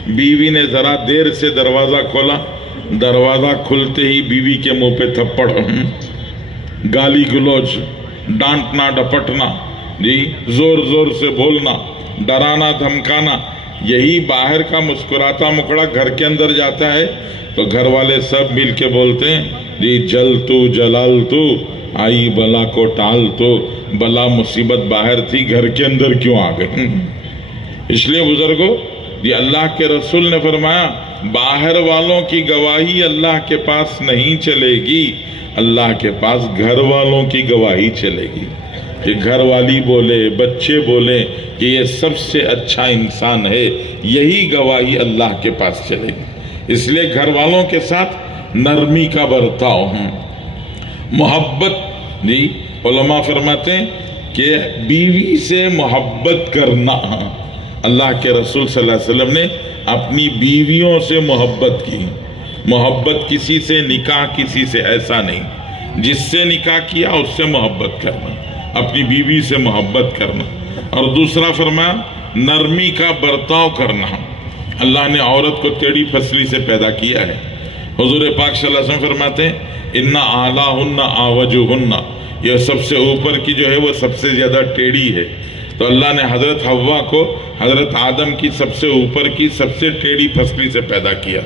بیوی نے ذرا دیر سے دروازہ کھولا، دروازہ کھلتے ہی بیوی کے منہ پہ تھپڑ، گالی گلوچ، ڈانٹنا ڈپٹنا، جی زور زور سے بولنا، ڈرانا دھمکانا۔ یہی باہر کا مسکراتا مکڑا گھر کے اندر جاتا ہے تو گھر والے سب مل کے بولتے ہیں جی جل تو جلال تو آئی بلا کو ٹال تو، بلا مصیبت باہر تھی گھر کے اندر کیوں آ گئی؟ اس لیے بزرگوں یہ اللہ کے رسول نے فرمایا باہر والوں کی گواہی اللہ کے پاس نہیں چلے گی، اللہ کے پاس گھر والوں کی گواہی چلے گی، کہ گھر والی بولے، بچے بولے کہ یہ سب سے اچھا انسان ہے، یہی گواہی اللہ کے پاس چلے گی۔ اس لیے گھر والوں کے ساتھ نرمی کا برتاؤ، محبت، جی علماء فرماتے ہیں کہ بیوی سے محبت کرنا، اللہ کے رسول صلی اللہ علیہ وسلم نے اپنی بیویوں سے محبت کی۔ محبت کسی سے، نکاح کسی سے ایسا نہیں، جس سے نکاح کیا اس سے محبت کرنا، اپنی بیوی سے محبت کرنا۔ اور دوسرا فرمایا نرمی کا برتاؤ کرنا۔ اللہ نے عورت کو ٹیڑھی پسلی سے پیدا کیا ہے۔ حضور پاک صلی اللہ علیہ وسلم فرماتے ہیں اِنَّ أَعْلَاهُنَّ أَعْوَجُهُنَّ، یہ سب سے اوپر کی جو ہے وہ سب سے زیادہ ٹیڑھی ہے۔ تو اللہ نے حضرت حوا کو حضرت آدم کی سب سے اوپر کی سب سے ٹیڑھی پسلی سے پیدا کیا۔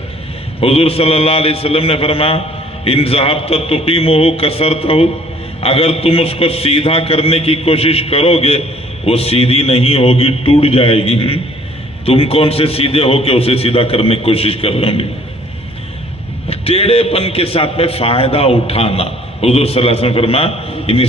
حضور صلی اللہ علیہ وسلم نے فرمایا ان ذهبت تقیمه کسرته، اگر تم اس کو سیدھا کرنے کی کوشش کرو گے وہ سیدھی نہیں ہوگی، ٹوٹ جائے گی۔ تم کون سے سیدھے ہو کے اسے سیدھا کرنے کی کوشش کر رہے ہوں؟ ٹیڑھے پن کے ساتھ میں فائدہ اٹھانا۔ حضور صلی اللہ علیہ وسلم فرمایا ان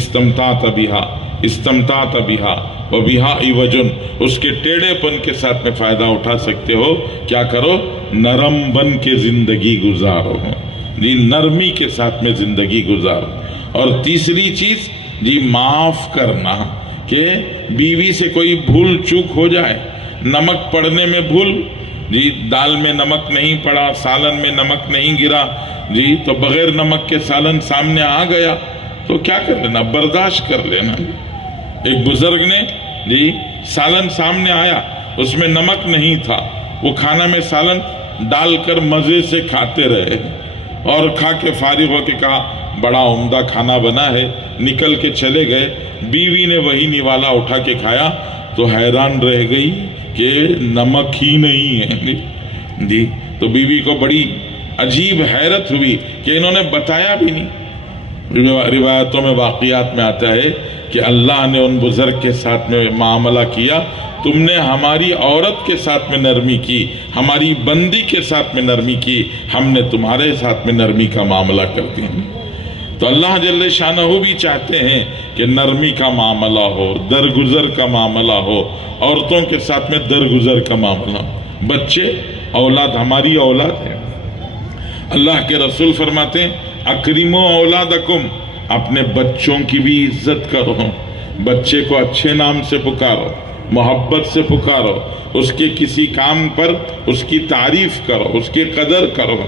استمتعت بہا وبہا عوج، اس کے ٹیڑھے پن کے ساتھ میں فائدہ اٹھا سکتے ہو، کیا کرو؟ نرم بن کے زندگی گزارو، جی نرمی کے ساتھ میں زندگی گزارو۔ اور تیسری چیز جی معاف کرنا، کہ بیوی سے کوئی بھول چوک ہو جائے، نمک پڑنے میں بھول، جی دال میں نمک نہیں پڑا، سالن میں نمک نہیں گرا، جی تو بغیر نمک کے سالن سامنے آ گیا تو کیا کر لینا؟ برداشت کر لینا۔ ایک بزرگ نے جی سالن سامنے آیا، اس میں نمک نہیں تھا، وہ کھانا میں سالن ڈال کر مزے سے کھاتے رہے، اور کھا کے فارغ ہو کے کہا بڑا عمدہ کھانا بنا ہے، نکل کے چلے گئے۔ بیوی نے وہی نوالا اٹھا کے کھایا تو حیران رہ گئی کہ نمک ہی نہیں ہے، جی تو بیوی کو بڑی عجیب حیرت ہوئی کہ انہوں نے بتایا بھی نہیں۔ روایتوں میں واقعات میں آتا ہے کہ اللہ نے ان بزرگ کے ساتھ میں معاملہ کیا، تم نے ہماری عورت کے ساتھ میں نرمی کی، ہماری بندی کے ساتھ میں نرمی کی، ہم نے تمہارے ساتھ میں نرمی کا معاملہ کر دیا۔ تو اللہ جل شانہ بھی چاہتے ہیں کہ نرمی کا معاملہ ہو، درگزر کا معاملہ ہو، عورتوں کے ساتھ میں درگزر کا معاملہ۔ بچے اولاد ہماری اولاد ہے، اللہ کے رسول فرماتے ہیں اکرموا اولادکم، اپنے بچوں کی بھی عزت کرو، بچے کو اچھے نام سے پکارو، محبت سے پکارو، اس کے کسی کام پر اس کی تعریف کرو، اس کی قدر کرو۔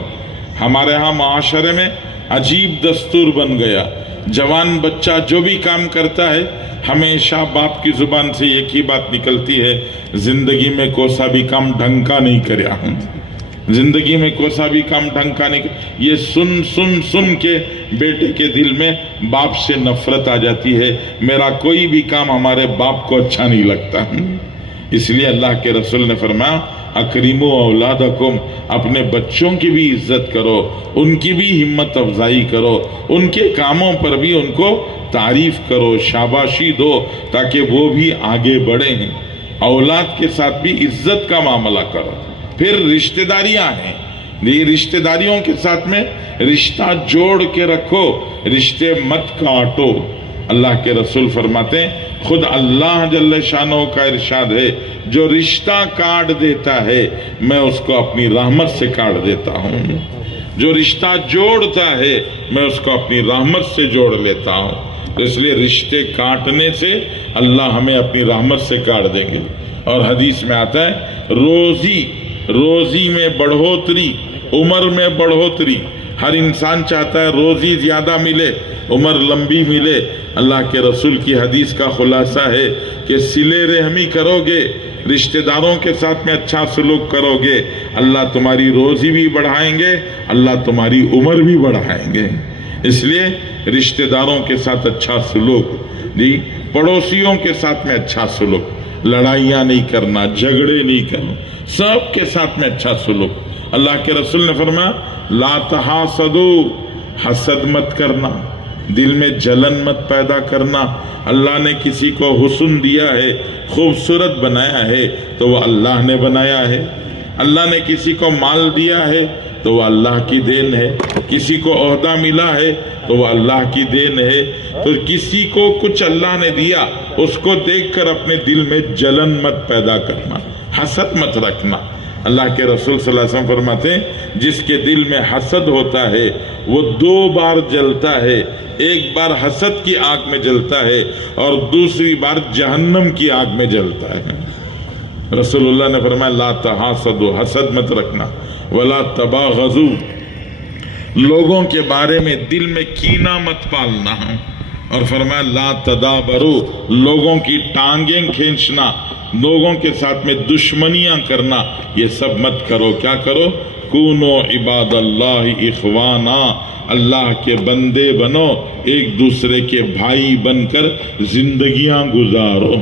ہمارے ہاں معاشرے میں عجیب دستور بن گیا، جوان بچہ جو بھی کام کرتا ہے ہمیشہ باپ کی زبان سے ایک ہی بات نکلتی ہے، زندگی میں کوسا بھی کام ڈھنگ کا نہیں کریا، زندگی میں کوسا بھی کام ڈھنگ کا نہیں۔ یہ سن سن سن کے بیٹے کے دل میں باپ سے نفرت آ جاتی ہے، میرا کوئی بھی کام ہمارے باپ کو اچھا نہیں لگتا۔ اس لیے اللہ کے رسول نے فرمایا اکریموا اولادکم، اپنے بچوں کی بھی عزت کرو، ان کی بھی ہمت افزائی کرو، ان کے کاموں پر بھی ان کو تعریف کرو، شاباشی دو، تاکہ وہ بھی آگے بڑھیں۔ اولاد کے ساتھ بھی عزت کا معاملہ کرو۔ پھر رشتہ داریاں ہیں، یہ رشتہ داریوں کے ساتھ میں رشتہ جوڑ کے رکھو، رشتے مت کاٹو۔ اللہ کے رسول فرماتے ہیں خود اللہ جل شانہ کا ارشاد ہے جو رشتہ کاٹ دیتا ہے میں اس کو اپنی رحمت سے کاٹ دیتا ہوں، جو رشتہ جوڑتا ہے میں اس کو اپنی رحمت سے جوڑ لیتا ہوں۔ اس لیے رشتے کاٹنے سے اللہ ہمیں اپنی رحمت سے کاٹ دیں گے۔ اور حدیث میں آتا ہے روزی میں بڑھوتری، عمر میں بڑھوتری۔ ہر انسان چاہتا ہے روزی زیادہ ملے، عمر لمبی ملے۔ اللہ کے رسول کی حدیث کا خلاصہ ہے کہ صلہ رحمی کرو گے، رشتہ داروں کے ساتھ میں اچھا سلوک کرو گے، اللہ تمہاری روزی بھی بڑھائیں گے، اللہ تمہاری عمر بھی بڑھائیں گے۔ اس لیے رشتہ داروں کے ساتھ اچھا سلوک، جی پڑوسیوں کے ساتھ میں اچھا سلوک، لڑائیاں نہیں کرنا، جھگڑے نہیں کرنا، سب کے ساتھ میں اچھا سلوک۔ اللہ کے رسول نے فرمایا لا تحاسدوا، حسد مت کرنا، دل میں جلن مت پیدا کرنا۔ اللہ نے کسی کو حسن دیا ہے، خوبصورت بنایا ہے تو وہ اللہ نے بنایا ہے۔ اللہ نے کسی کو مال دیا ہے تو وہ اللہ کی دین ہے، کسی کو عہدہ ملا ہے تو وہ اللہ کی دین ہے۔ تو کسی کو کچھ اللہ نے دیا، اس کو دیکھ کر اپنے دل میں جلن مت پیدا کرنا، حسد مت رکھنا۔ اللہ کے رسول صلی اللہ علیہ وسلم فرماتے ہیں جس کے دل میں حسد ہوتا ہے وہ 2 بار جلتا ہے، ایک بار حسد کی آگ میں جلتا ہے اور دوسری بار جہنم کی آگ میں جلتا ہے۔ رسول اللہ نے فرمایا لا تحاسدوا، حسد مت رکھنا، ولا تباغضوا، لوگوں کے بارے میں دل میں کینہ مت پالنا، اور فرمایا لا تدابروا، لوگوں کی ٹانگیں کھینچنا، لوگوں کے ساتھ میں دشمنیاں کرنا، یہ سب مت کرو۔ کیا کرو؟ کونو عباد اللہ اخوانا، اللہ کے بندے بنو، ایک دوسرے کے بھائی بن کر زندگیاں گزارو۔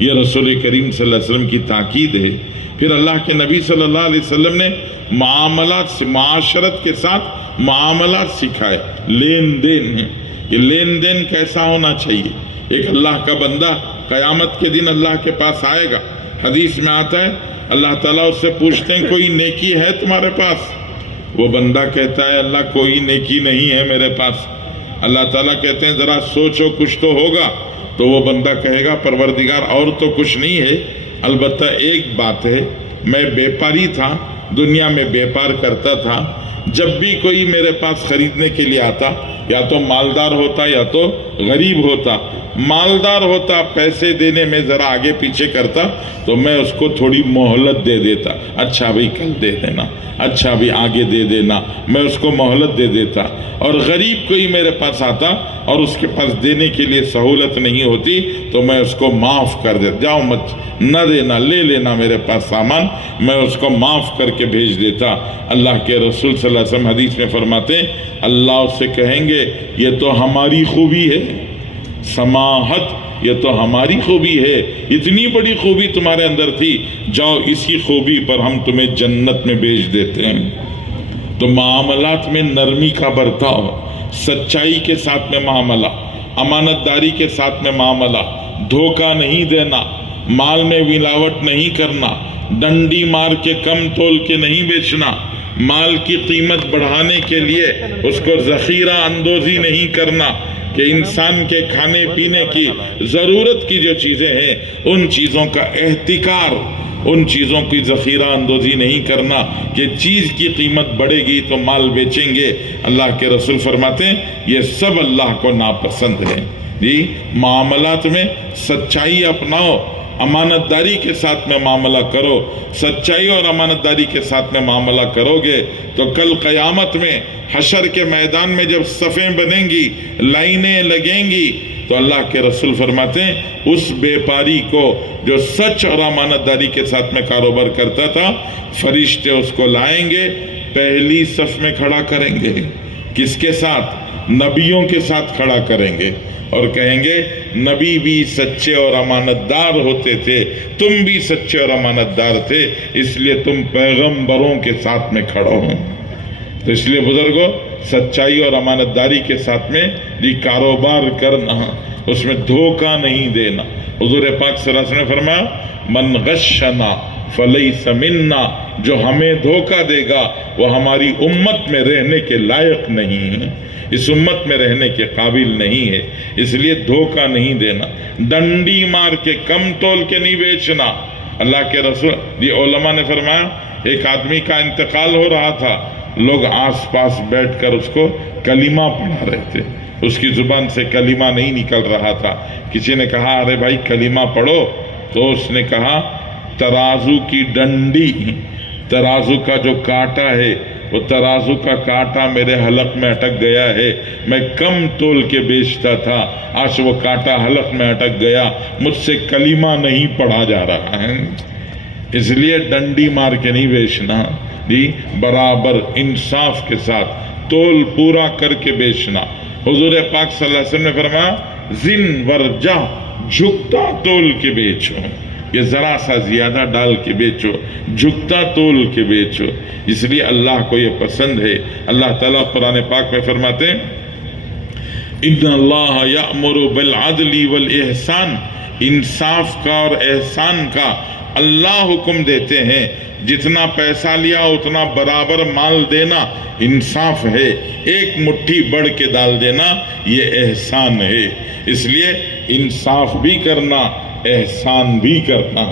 یہ رسول کریم صلی اللہ علیہ وسلم کی تاکید ہے۔ پھر اللہ کے نبی صلی اللہ علیہ وسلم نے معاملات، معاشرت کے ساتھ معاملات سکھائے، لین دین ہے۔ یہ لین دین کیسا ہونا چاہیے؟ ایک اللہ کا بندہ قیامت کے دن اللہ کے پاس آئے گا، حدیث میں آتا ہے اللہ تعالیٰ اس سے پوچھتے ہیں کوئی نیکی ہے تمہارے پاس؟ وہ بندہ کہتا ہے اللہ کوئی نیکی نہیں ہے میرے پاس۔ اللہ تعالیٰ کہتے ہیں ذرا سوچو کچھ تو ہوگا۔ تو وہ بندہ کہے گا پروردگار اور تو کچھ نہیں ہے، البتہ ایک بات ہے، میں بیپاری تھا، دنیا میں بیپار کرتا تھا، جب بھی کوئی میرے پاس خریدنے کے لیے آتا یا تو مالدار ہوتا یا تو غریب ہوتا، مالدار ہوتا پیسے دینے میں ذرا آگے پیچھے کرتا تو میں اس کو تھوڑی مہلت دے دیتا، اچھا بھائی کل دے دینا، اچھا بھی آگے دے دینا، میں اس کو مہلت دے دیتا۔ اور غریب کوئی میرے پاس آتا اور اس کے پاس دینے کے لیے سہولت نہیں ہوتی تو میں اس کو معاف کر دیتا، جاؤ مت نہ دینا، لے لینا میرے پاس سامان، میں اس کو معاف کر کے بھیج دیتا۔ اللہ کے رسول صلی اللہ علیہ وسلم حدیث میں فرماتے ہیں اللہ اس سے کہیں گے یہ تو ہماری خوبی ہے، سماحت یہ تو ہماری خوبی ہے، اتنی بڑی خوبی تمہارے اندر تھی، جاؤ اسی خوبی پر ہم تمہیں جنت میں بھیج دیتے ہیں۔ تو معاملات میں نرمی کا برتاؤ، سچائی کے ساتھ میں معاملہ، امانت داری کے ساتھ میں معاملہ، دھوکہ نہیں دینا، مال میں ملاوٹ نہیں کرنا، ڈنڈی مار کے کم تول کے نہیں بیچنا، مال کی قیمت بڑھانے کے لیے اس کو ذخیرہ اندوزی نہیں کرنا، کہ انسان کے کھانے پینے کی ضرورت کی جو چیزیں ہیں ان چیزوں کا احتکار، ان چیزوں کی ذخیرہ اندوزی نہیں کرنا کہ چیز کی قیمت بڑھے گی تو مال بیچیں گے۔ اللہ کے رسول فرماتے ہیں یہ سب اللہ کو ناپسند ہے۔ جی معاملات میں سچائی اپناؤ، امانت داری کے ساتھ میں معاملہ کرو، سچائی اور امانت داری کے ساتھ میں معاملہ کرو گے تو کل قیامت میں حشر کے میدان میں جب صفیں بنیں گی، لائنیں لگیں گی تو اللہ کے رسول فرماتے ہیں اس بیپاری کو جو سچ اور امانت داری کے ساتھ میں کاروبار کرتا تھا، فرشتے اس کو لائیں گے، پہلی صف میں کھڑا کریں گے، کس کے ساتھ؟ نبیوں کے ساتھ کھڑا کریں گے اور کہیں گے نبی بھی سچے اور امانت دار ہوتے تھے، تم بھی سچے اور امانت دار تھے، اس لیے تم پیغمبروں کے ساتھ میں کھڑو ہو۔ تو اس لیے بزرگوں، سچائی اور امانت داری کے ساتھ میں یہ کاروبار کرنا، اس میں دھوکہ نہیں دینا۔ حضور پاک صلی اللہ علیہ وسلم نے فرمایا من غشنا فلیس منا، جو ہمیں دھوکہ دے گا وہ ہماری امت میں رہنے کے لائق نہیں ہے، اس امت میں رہنے کے قابل نہیں ہے۔ اس لیے دھوکہ نہیں دینا، ڈنڈی مار کے کم تول کے نہیں بیچنا۔ اللہ کے رسول، یہ علماء نے فرمایا ایک آدمی کا انتقال ہو رہا تھا، لوگ آس پاس بیٹھ کر اس کو کلمہ پڑھا رہے تھے، اس کی زبان سے کلمہ نہیں نکل رہا تھا۔ کسی نے کہا ارے بھائی کلمہ پڑھو، تو اس نے کہا ترازو کی ڈنڈی، ترازو کا جو کانٹا ہے وہ ترازو کا کانٹا میرے حلق میں اٹک گیا ہے، میں کم تول کے بیچتا تھا، آج وہ کانٹا حلق میں اٹک گیا، مجھ سے کلمہ نہیں پڑھا جا رہا ہے۔ اس لیے ڈنڈی مار کے نہیں بیچنا، برابر انصاف کے ساتھ تول پورا کر کے بیچنا۔ حضور پاک صلی اللہ علیہ وسلم نے فرمایا زن ورجا، جھکتا تول کے بیچو، یہ ذرا سا زیادہ ڈال کے بیچو، جھکتا تول کے بیچو۔ اس لیے اللہ کو یہ پسند ہے۔ اللہ تعالیٰ قرآن پاک میں فرماتے ہیں ان اللہ یأمر بالعدل والاحسان، انصاف کا اور احسان کا اللہ حکم دیتے ہیں، جتنا پیسہ لیا اتنا برابر مال دینا انصاف ہے، ایک مٹھی بڑھ کے ڈال دینا یہ احسان ہے۔ اس لیے انصاف بھی کرنا، احسان بھی کرنا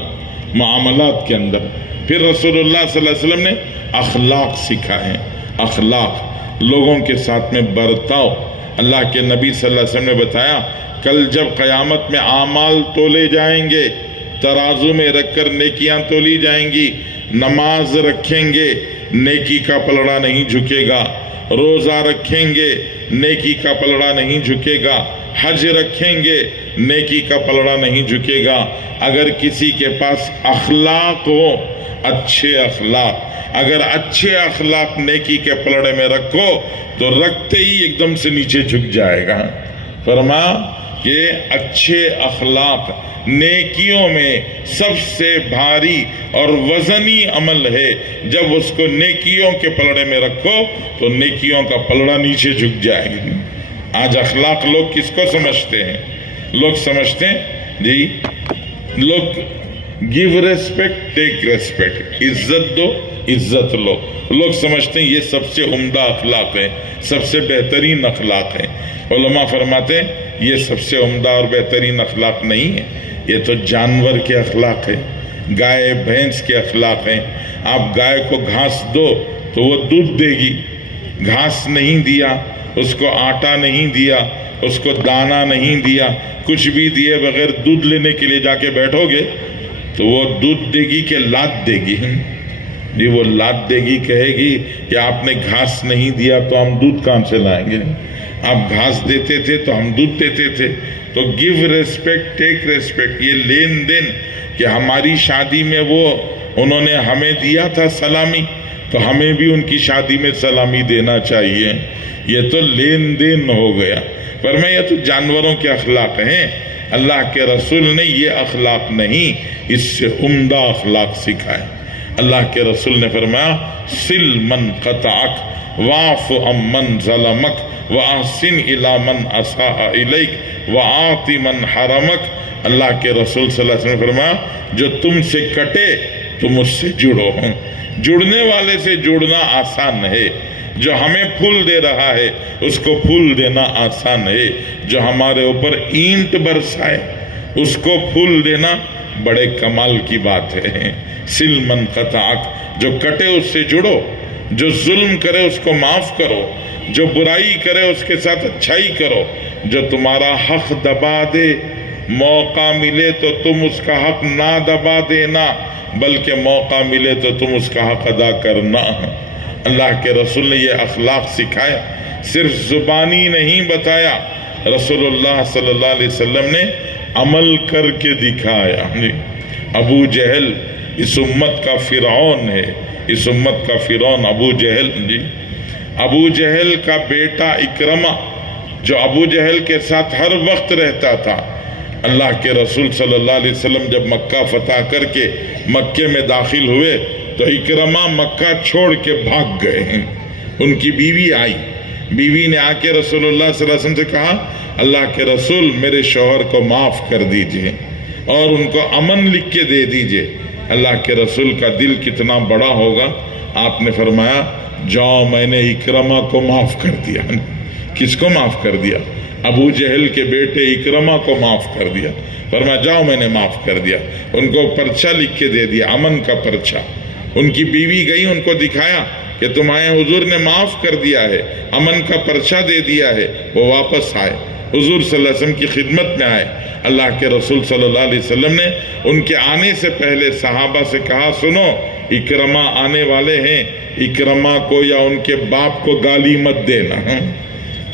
معاملات کے اندر۔ پھر رسول اللہ صلی اللہ علیہ وسلم نے اخلاق سکھائے، اخلاق، لوگوں کے ساتھ میں برتاؤ۔ اللہ کے نبی صلی اللہ علیہ وسلم نے بتایا کل جب قیامت میں اعمال تولے جائیں گے، ترازو میں رکھ کر نیکیاں تولی جائیں گی، نماز رکھیں گے نیکی کا پلڑا نہیں جھکے گا، روزہ رکھیں گے نیکی کا پلڑا نہیں جھکے گا، حج رکھیں گے نیکی کا پلڑا نہیں جھکے گا۔ اگر کسی کے پاس اخلاق ہو، اچھے اخلاق، اگر اچھے اخلاق نیکی کے پلڑے میں رکھو تو رکھتے ہی ایک دم سے نیچے جھک جائے گا۔ فرمایا کہ اچھے اخلاق نیکیوں میں سب سے بھاری اور وزنی عمل ہے، جب اس کو نیکیوں کے پلڑے میں رکھو تو نیکیوں کا پلڑا نیچے جھک جائے گا۔ آج اخلاق لوگ کس کو سمجھتے ہیں؟ لوگ سمجھتے ہیں جی لوگ گیو ریسپیکٹ ٹیک ریسپیکٹ، عزت دو عزت لو، لوگ سمجھتے ہیں یہ سب سے عمدہ اخلاق ہے، سب سے بہترین اخلاق ہے۔ علماء فرماتے ہیں یہ سب سے عمدہ اور بہترین اخلاق نہیں ہے، یہ تو جانور کے اخلاق ہے، گائے بھینس کے اخلاق ہیں۔ آپ گائے کو گھاس دو تو وہ دودھ دے گی، گھاس نہیں دیا، اس کو آٹا نہیں دیا، اس کو دانہ نہیں دیا، کچھ بھی دیے بغیر دودھ لینے کے لیے جا کے بیٹھو گے تو وہ دودھ دے گی کہ لات دے گی؟ جی وہ لات دے گی، کہے گی کہ آپ نے گھاس نہیں دیا تو ہم دودھ کہاں سے لائیں گے، آپ گھاس دیتے تھے تو ہم دودھ دیتے تھے۔ تو گیو ریسپیکٹ ٹیک ریسپیکٹ، یہ لین دین، کہ ہماری شادی میں وہ انہوں نے ہمیں دیا تھا سلامی تو ہمیں بھی ان کی شادی میں سلامی دینا چاہیے، یہ تو لین دین ہو گیا۔ پر میں یہ تو جانوروں کے اخلاق ہیں، اللہ کے رسول نے یہ اخلاق نہیں، اس سے عمدہ اخلاق سکھائے۔ اللہ کے رسول نے فرمایا سل من قطعک واعف عمن ظلمک واحسن الی من اساء الیک وآت من حرمک۔ اللہ کے رسول صلی اللہ علیہ وسلم نے فرمایا جو تم سے کٹے تم اس سے جڑو، جڑنے والے سے جڑنا آسان ہے، جو ہمیں پھول دے رہا ہے اس کو پھول دینا آسان ہے، جو ہمارے اوپر اینٹ برسائے اس کو پھول دینا بڑے کمال کی بات ہے۔ سل من قطعک، جو کٹے اس سے جڑو، جو ظلم کرے اس کو معاف کرو، جو برائی کرے اس کے ساتھ اچھائی کرو، جو تمہارا حق دبا دے موقع ملے تو تم اس کا حق نہ دبا دینا، بلکہ موقع ملے تو تم اس کا حق ادا کرنا۔ اللہ کے رسول نے یہ اخلاق سکھایا، صرف زبانی نہیں بتایا، رسول اللہ صلی اللہ علیہ وسلم نے عمل کر کے دکھایا۔ ابو جہل اس امت کا فرعون ہے، اس امت کا فرعون ابو جہل جی ابو جہل کا بیٹا اکرمہ جو ابو جہل کے ساتھ ہر وقت رہتا تھا، اللہ کے رسول صلی اللہ علیہ وسلم جب مکہ فتح کر کے مکے میں داخل ہوئے تو اکرمہ مکہ چھوڑ کے بھاگ گئے ہیں۔ ان کی بیوی آئی، بیوی نے آ کے رسول اللہ صلی اللہ علیہ وسلم سے کہا اللہ کے رسول میرے شوہر کو معاف کر دیجئے اور ان کو امن لکھ کے دے دیجئے۔ اللہ کے رسول کا دل کتنا بڑا ہوگا، آپ نے فرمایا جاؤ میں نے اکرمہ کو معاف کر دیا۔ کس کو معاف کر دیا؟ ابو جہل کے بیٹے اکرمہ کو معاف کر دیا۔ فرمایا جاؤ میں نے معاف کر دیا، ان کو پرچہ لکھ کے دے دیا، امن کا پرچہ۔ ان کی بیوی گئی، ان کو دکھایا کہ تمہارے حضور نے معاف کر دیا ہے، امن کا پرچہ دے دیا ہے۔ وہ واپس آئے، حضور صلی اللہ علیہ وسلم کی خدمت میں آئے۔ اللہ کے رسول صلی اللہ علیہ وسلم نے ان کے آنے سے پہلے صحابہ سے کہا سنو اکرمہ آنے والے ہیں، اکرمہ کو یا ان کے باپ کو گالی مت دینا۔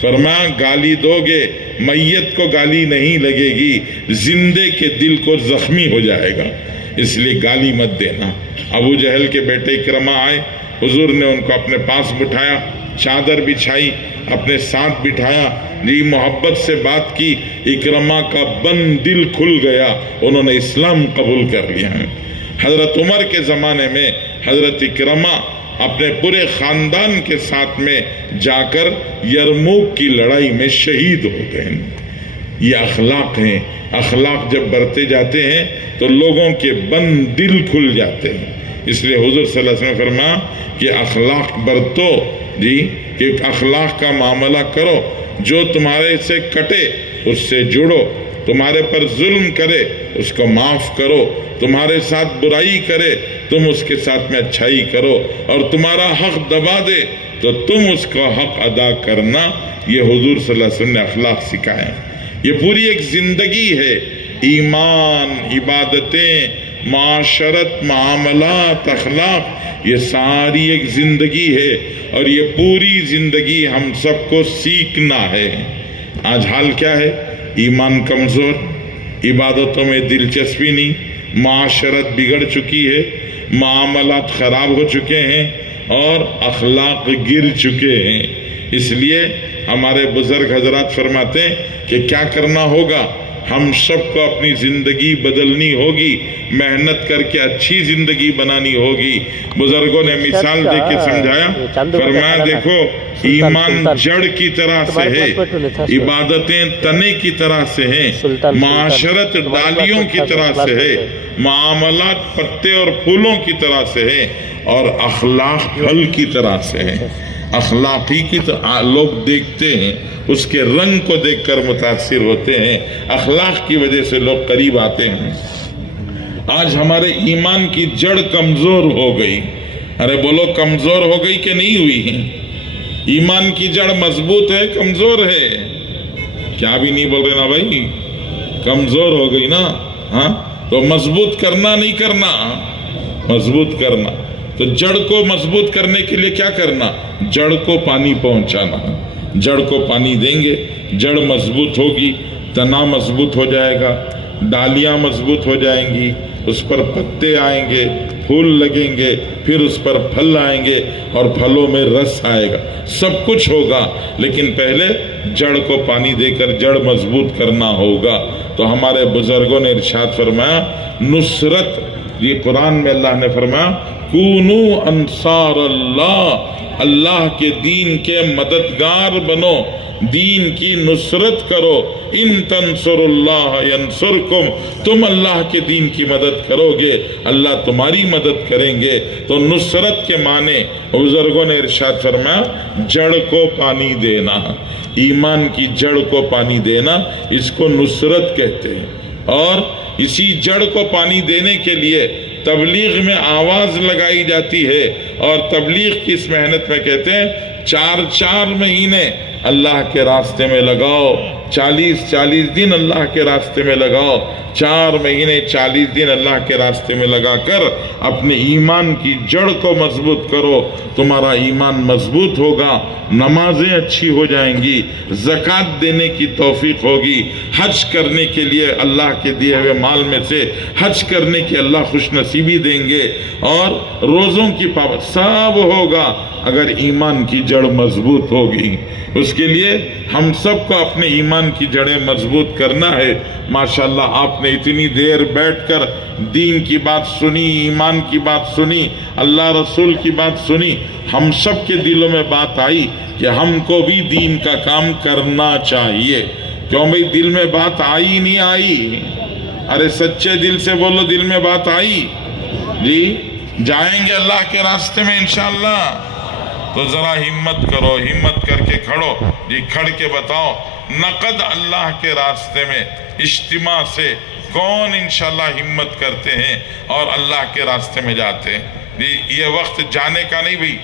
فرمایا گالی دو گے میت کو گالی نہیں لگے گی، زندے کے دل کو زخمی ہو جائے گا، اس لیے گالی مت دینا۔ ابو جہل کے بیٹے اکرمہ آئے، حضور نے ان کو اپنے پاس بٹھایا، چادر بچھائی، اپنے ساتھ بٹھایا، جی محبت سے بات کی۔ اکرمہ کا بند دل کھل گیا، انہوں نے اسلام قبول کر لیا۔ حضرت عمر کے زمانے میں حضرت اکرمہ اپنے پورے خاندان کے ساتھ میں جا کر یرموک کی لڑائی میں شہید ہو گئے۔ یہ اخلاق ہیں، اخلاق جب بڑھتے جاتے ہیں تو لوگوں کے بند دل کھل جاتے ہیں۔ اس لیے حضور صلی اللہ علیہ وسلم نے فرمایا کہ اخلاق برتو، جی کہ اخلاق کا معاملہ کرو، جو تمہارے سے کٹے اس سے جڑو، تمہارے پر ظلم کرے اس کو معاف کرو، تمہارے ساتھ برائی کرے تم اس کے ساتھ میں اچھائی کرو، اور تمہارا حق دبا دے تو تم اس کا حق ادا کرنا۔ یہ حضور صلی اللہ علیہ وسلم نے اخلاق سکھائے۔ یہ پوری ایک زندگی ہے، ایمان، عبادتیں، معاشرت، معاملات، اخلاق، یہ ساری ایک زندگی ہے، اور یہ پوری زندگی ہم سب کو سیکھنا ہے۔ آج حال کیا ہے؟ ایمان کمزور، عبادتوں میں دلچسپی نہیں، معاشرت بگڑ چکی ہے، معاملات خراب ہو چکے ہیں، اور اخلاق گر چکے ہیں۔ اس لیے ہمارے بزرگ حضرات فرماتے ہیں کہ کیا کرنا ہوگا؟ ہم سب کو اپنی زندگی بدلنی ہوگی، محنت کر کے اچھی زندگی بنانی ہوگی۔ بزرگوں نے مثال دے کے سمجھایا، فرمایا دیکھو ایمان جڑ کی طرح سے ہے، عبادتیں تنے کی طرح سے ہیں، معاشرت ڈالیوں کی طرح سے ہے، معاملات پتے اور پھولوں کی طرح سے ہے، اور اخلاق پھل کی طرح سے ہے۔ اخلاقی کی تو لوگ دیکھتے ہیں، اس کے رنگ کو دیکھ کر متاثر ہوتے ہیں، اخلاق کی وجہ سے لوگ قریب آتے ہیں۔ آج ہمارے ایمان کی جڑ کمزور ہو گئی۔ ارے بولو کمزور ہو گئی کہ نہیں ہوئی ہے؟ ایمان کی جڑ مضبوط ہے کمزور ہے؟ کیا بھی نہیں بول رہے نا بھائی؟ کمزور ہو گئی نا، ہاں تو مضبوط کرنا نہیں کرنا، مضبوط کرنا۔ تو جڑ کو مضبوط کرنے کے لیے کیا کرنا؟ جڑ کو پانی پہنچانا۔ جڑ کو پانی دیں گے، جڑ مضبوط ہوگی، تنا مضبوط ہو جائے گا، ڈالیاں مضبوط ہو جائیں گی، اس پر پتے آئیں گے، پھول لگیں گے، پھر اس پر پھل آئیں گے، اور پھلوں میں رس آئے گا، سب کچھ ہوگا۔ لیکن پہلے جڑ کو پانی دے کر جڑ مضبوط کرنا ہوگا۔ تو ہمارے بزرگوں نے ارشاد فرمایا نصرت، یہ قرآن میں اللہ نے فرمایا کونو انصار اللہ، اللہ کے دین کے مددگار بنو، دین کی نصرت کرو۔ ان تنصر اللہ ینصرکم، تم اللہ کے دین کی مدد کرو گے اللہ تمہاری مدد کریں گے۔ تو نصرت کے معنی بزرگوں نے ارشاد فرمایا جڑ کو پانی دینا، ایمان کی جڑ کو پانی دینا، اس کو نصرت کہتے ہیں۔ اور اسی جڑ کو پانی دینے کے لیے تبلیغ میں آواز لگائی جاتی ہے، اور تبلیغ کی اس محنت میں کہتے ہیں 4 مہینے اللہ کے راستے میں لگاؤ، 40 دن اللہ کے راستے میں لگاؤ، 4 مہینے 40 دن اللہ کے راستے میں لگا کر اپنے ایمان کی جڑ کو مضبوط کرو، تمہارا ایمان مضبوط ہوگا، نمازیں اچھی ہو جائیں گی، زکوٰۃ دینے کی توفیق ہوگی، حج کرنے کے لیے اللہ کے دیے ہوئے مال میں سے حج کرنے کی اللہ خوش نصیبی دیں گے، اور روزوں کی پابندی سب ہوگا اگر ایمان کی جڑ مضبوط ہوگی۔ اس کے لیے ہم سب کو اپنے ایمان کی جڑیں مضبوط کرنا ہے۔ ماشاءاللہ آپ نے اتنی دیر بیٹھ کر دین کی بات سنی، ایمان کی بات سنی، اللہ رسول کی بات سنی، ہم سب کے دلوں میں بات آئی کہ ہم کو بھی دین کا کام کرنا چاہیے۔ کیوں بھئی دل میں بات آئی نہیں آئی؟ ارے سچے دل سے بولو، دل میں بات آئی؟ جی جائیں گے اللہ کے راستے میں انشاءاللہ؟ تو ذرا ہمت کرو، ہمت کر کے کھڑو، جی کھڑ کے بتاؤ نقد اللہ کے راستے میں اجتماع سے کون انشاءاللہ ہمت کرتے ہیں اور اللہ کے راستے میں جاتے ہیں؟ جی یہ وقت جانے کا نہیں بھئی،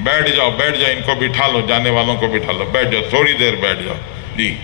بیٹھ جاؤ ان کو بٹھا لو، جانے والوں کو بٹھا لو، بیٹھ جاؤ، تھوڑی دیر بیٹھ جاؤ جی۔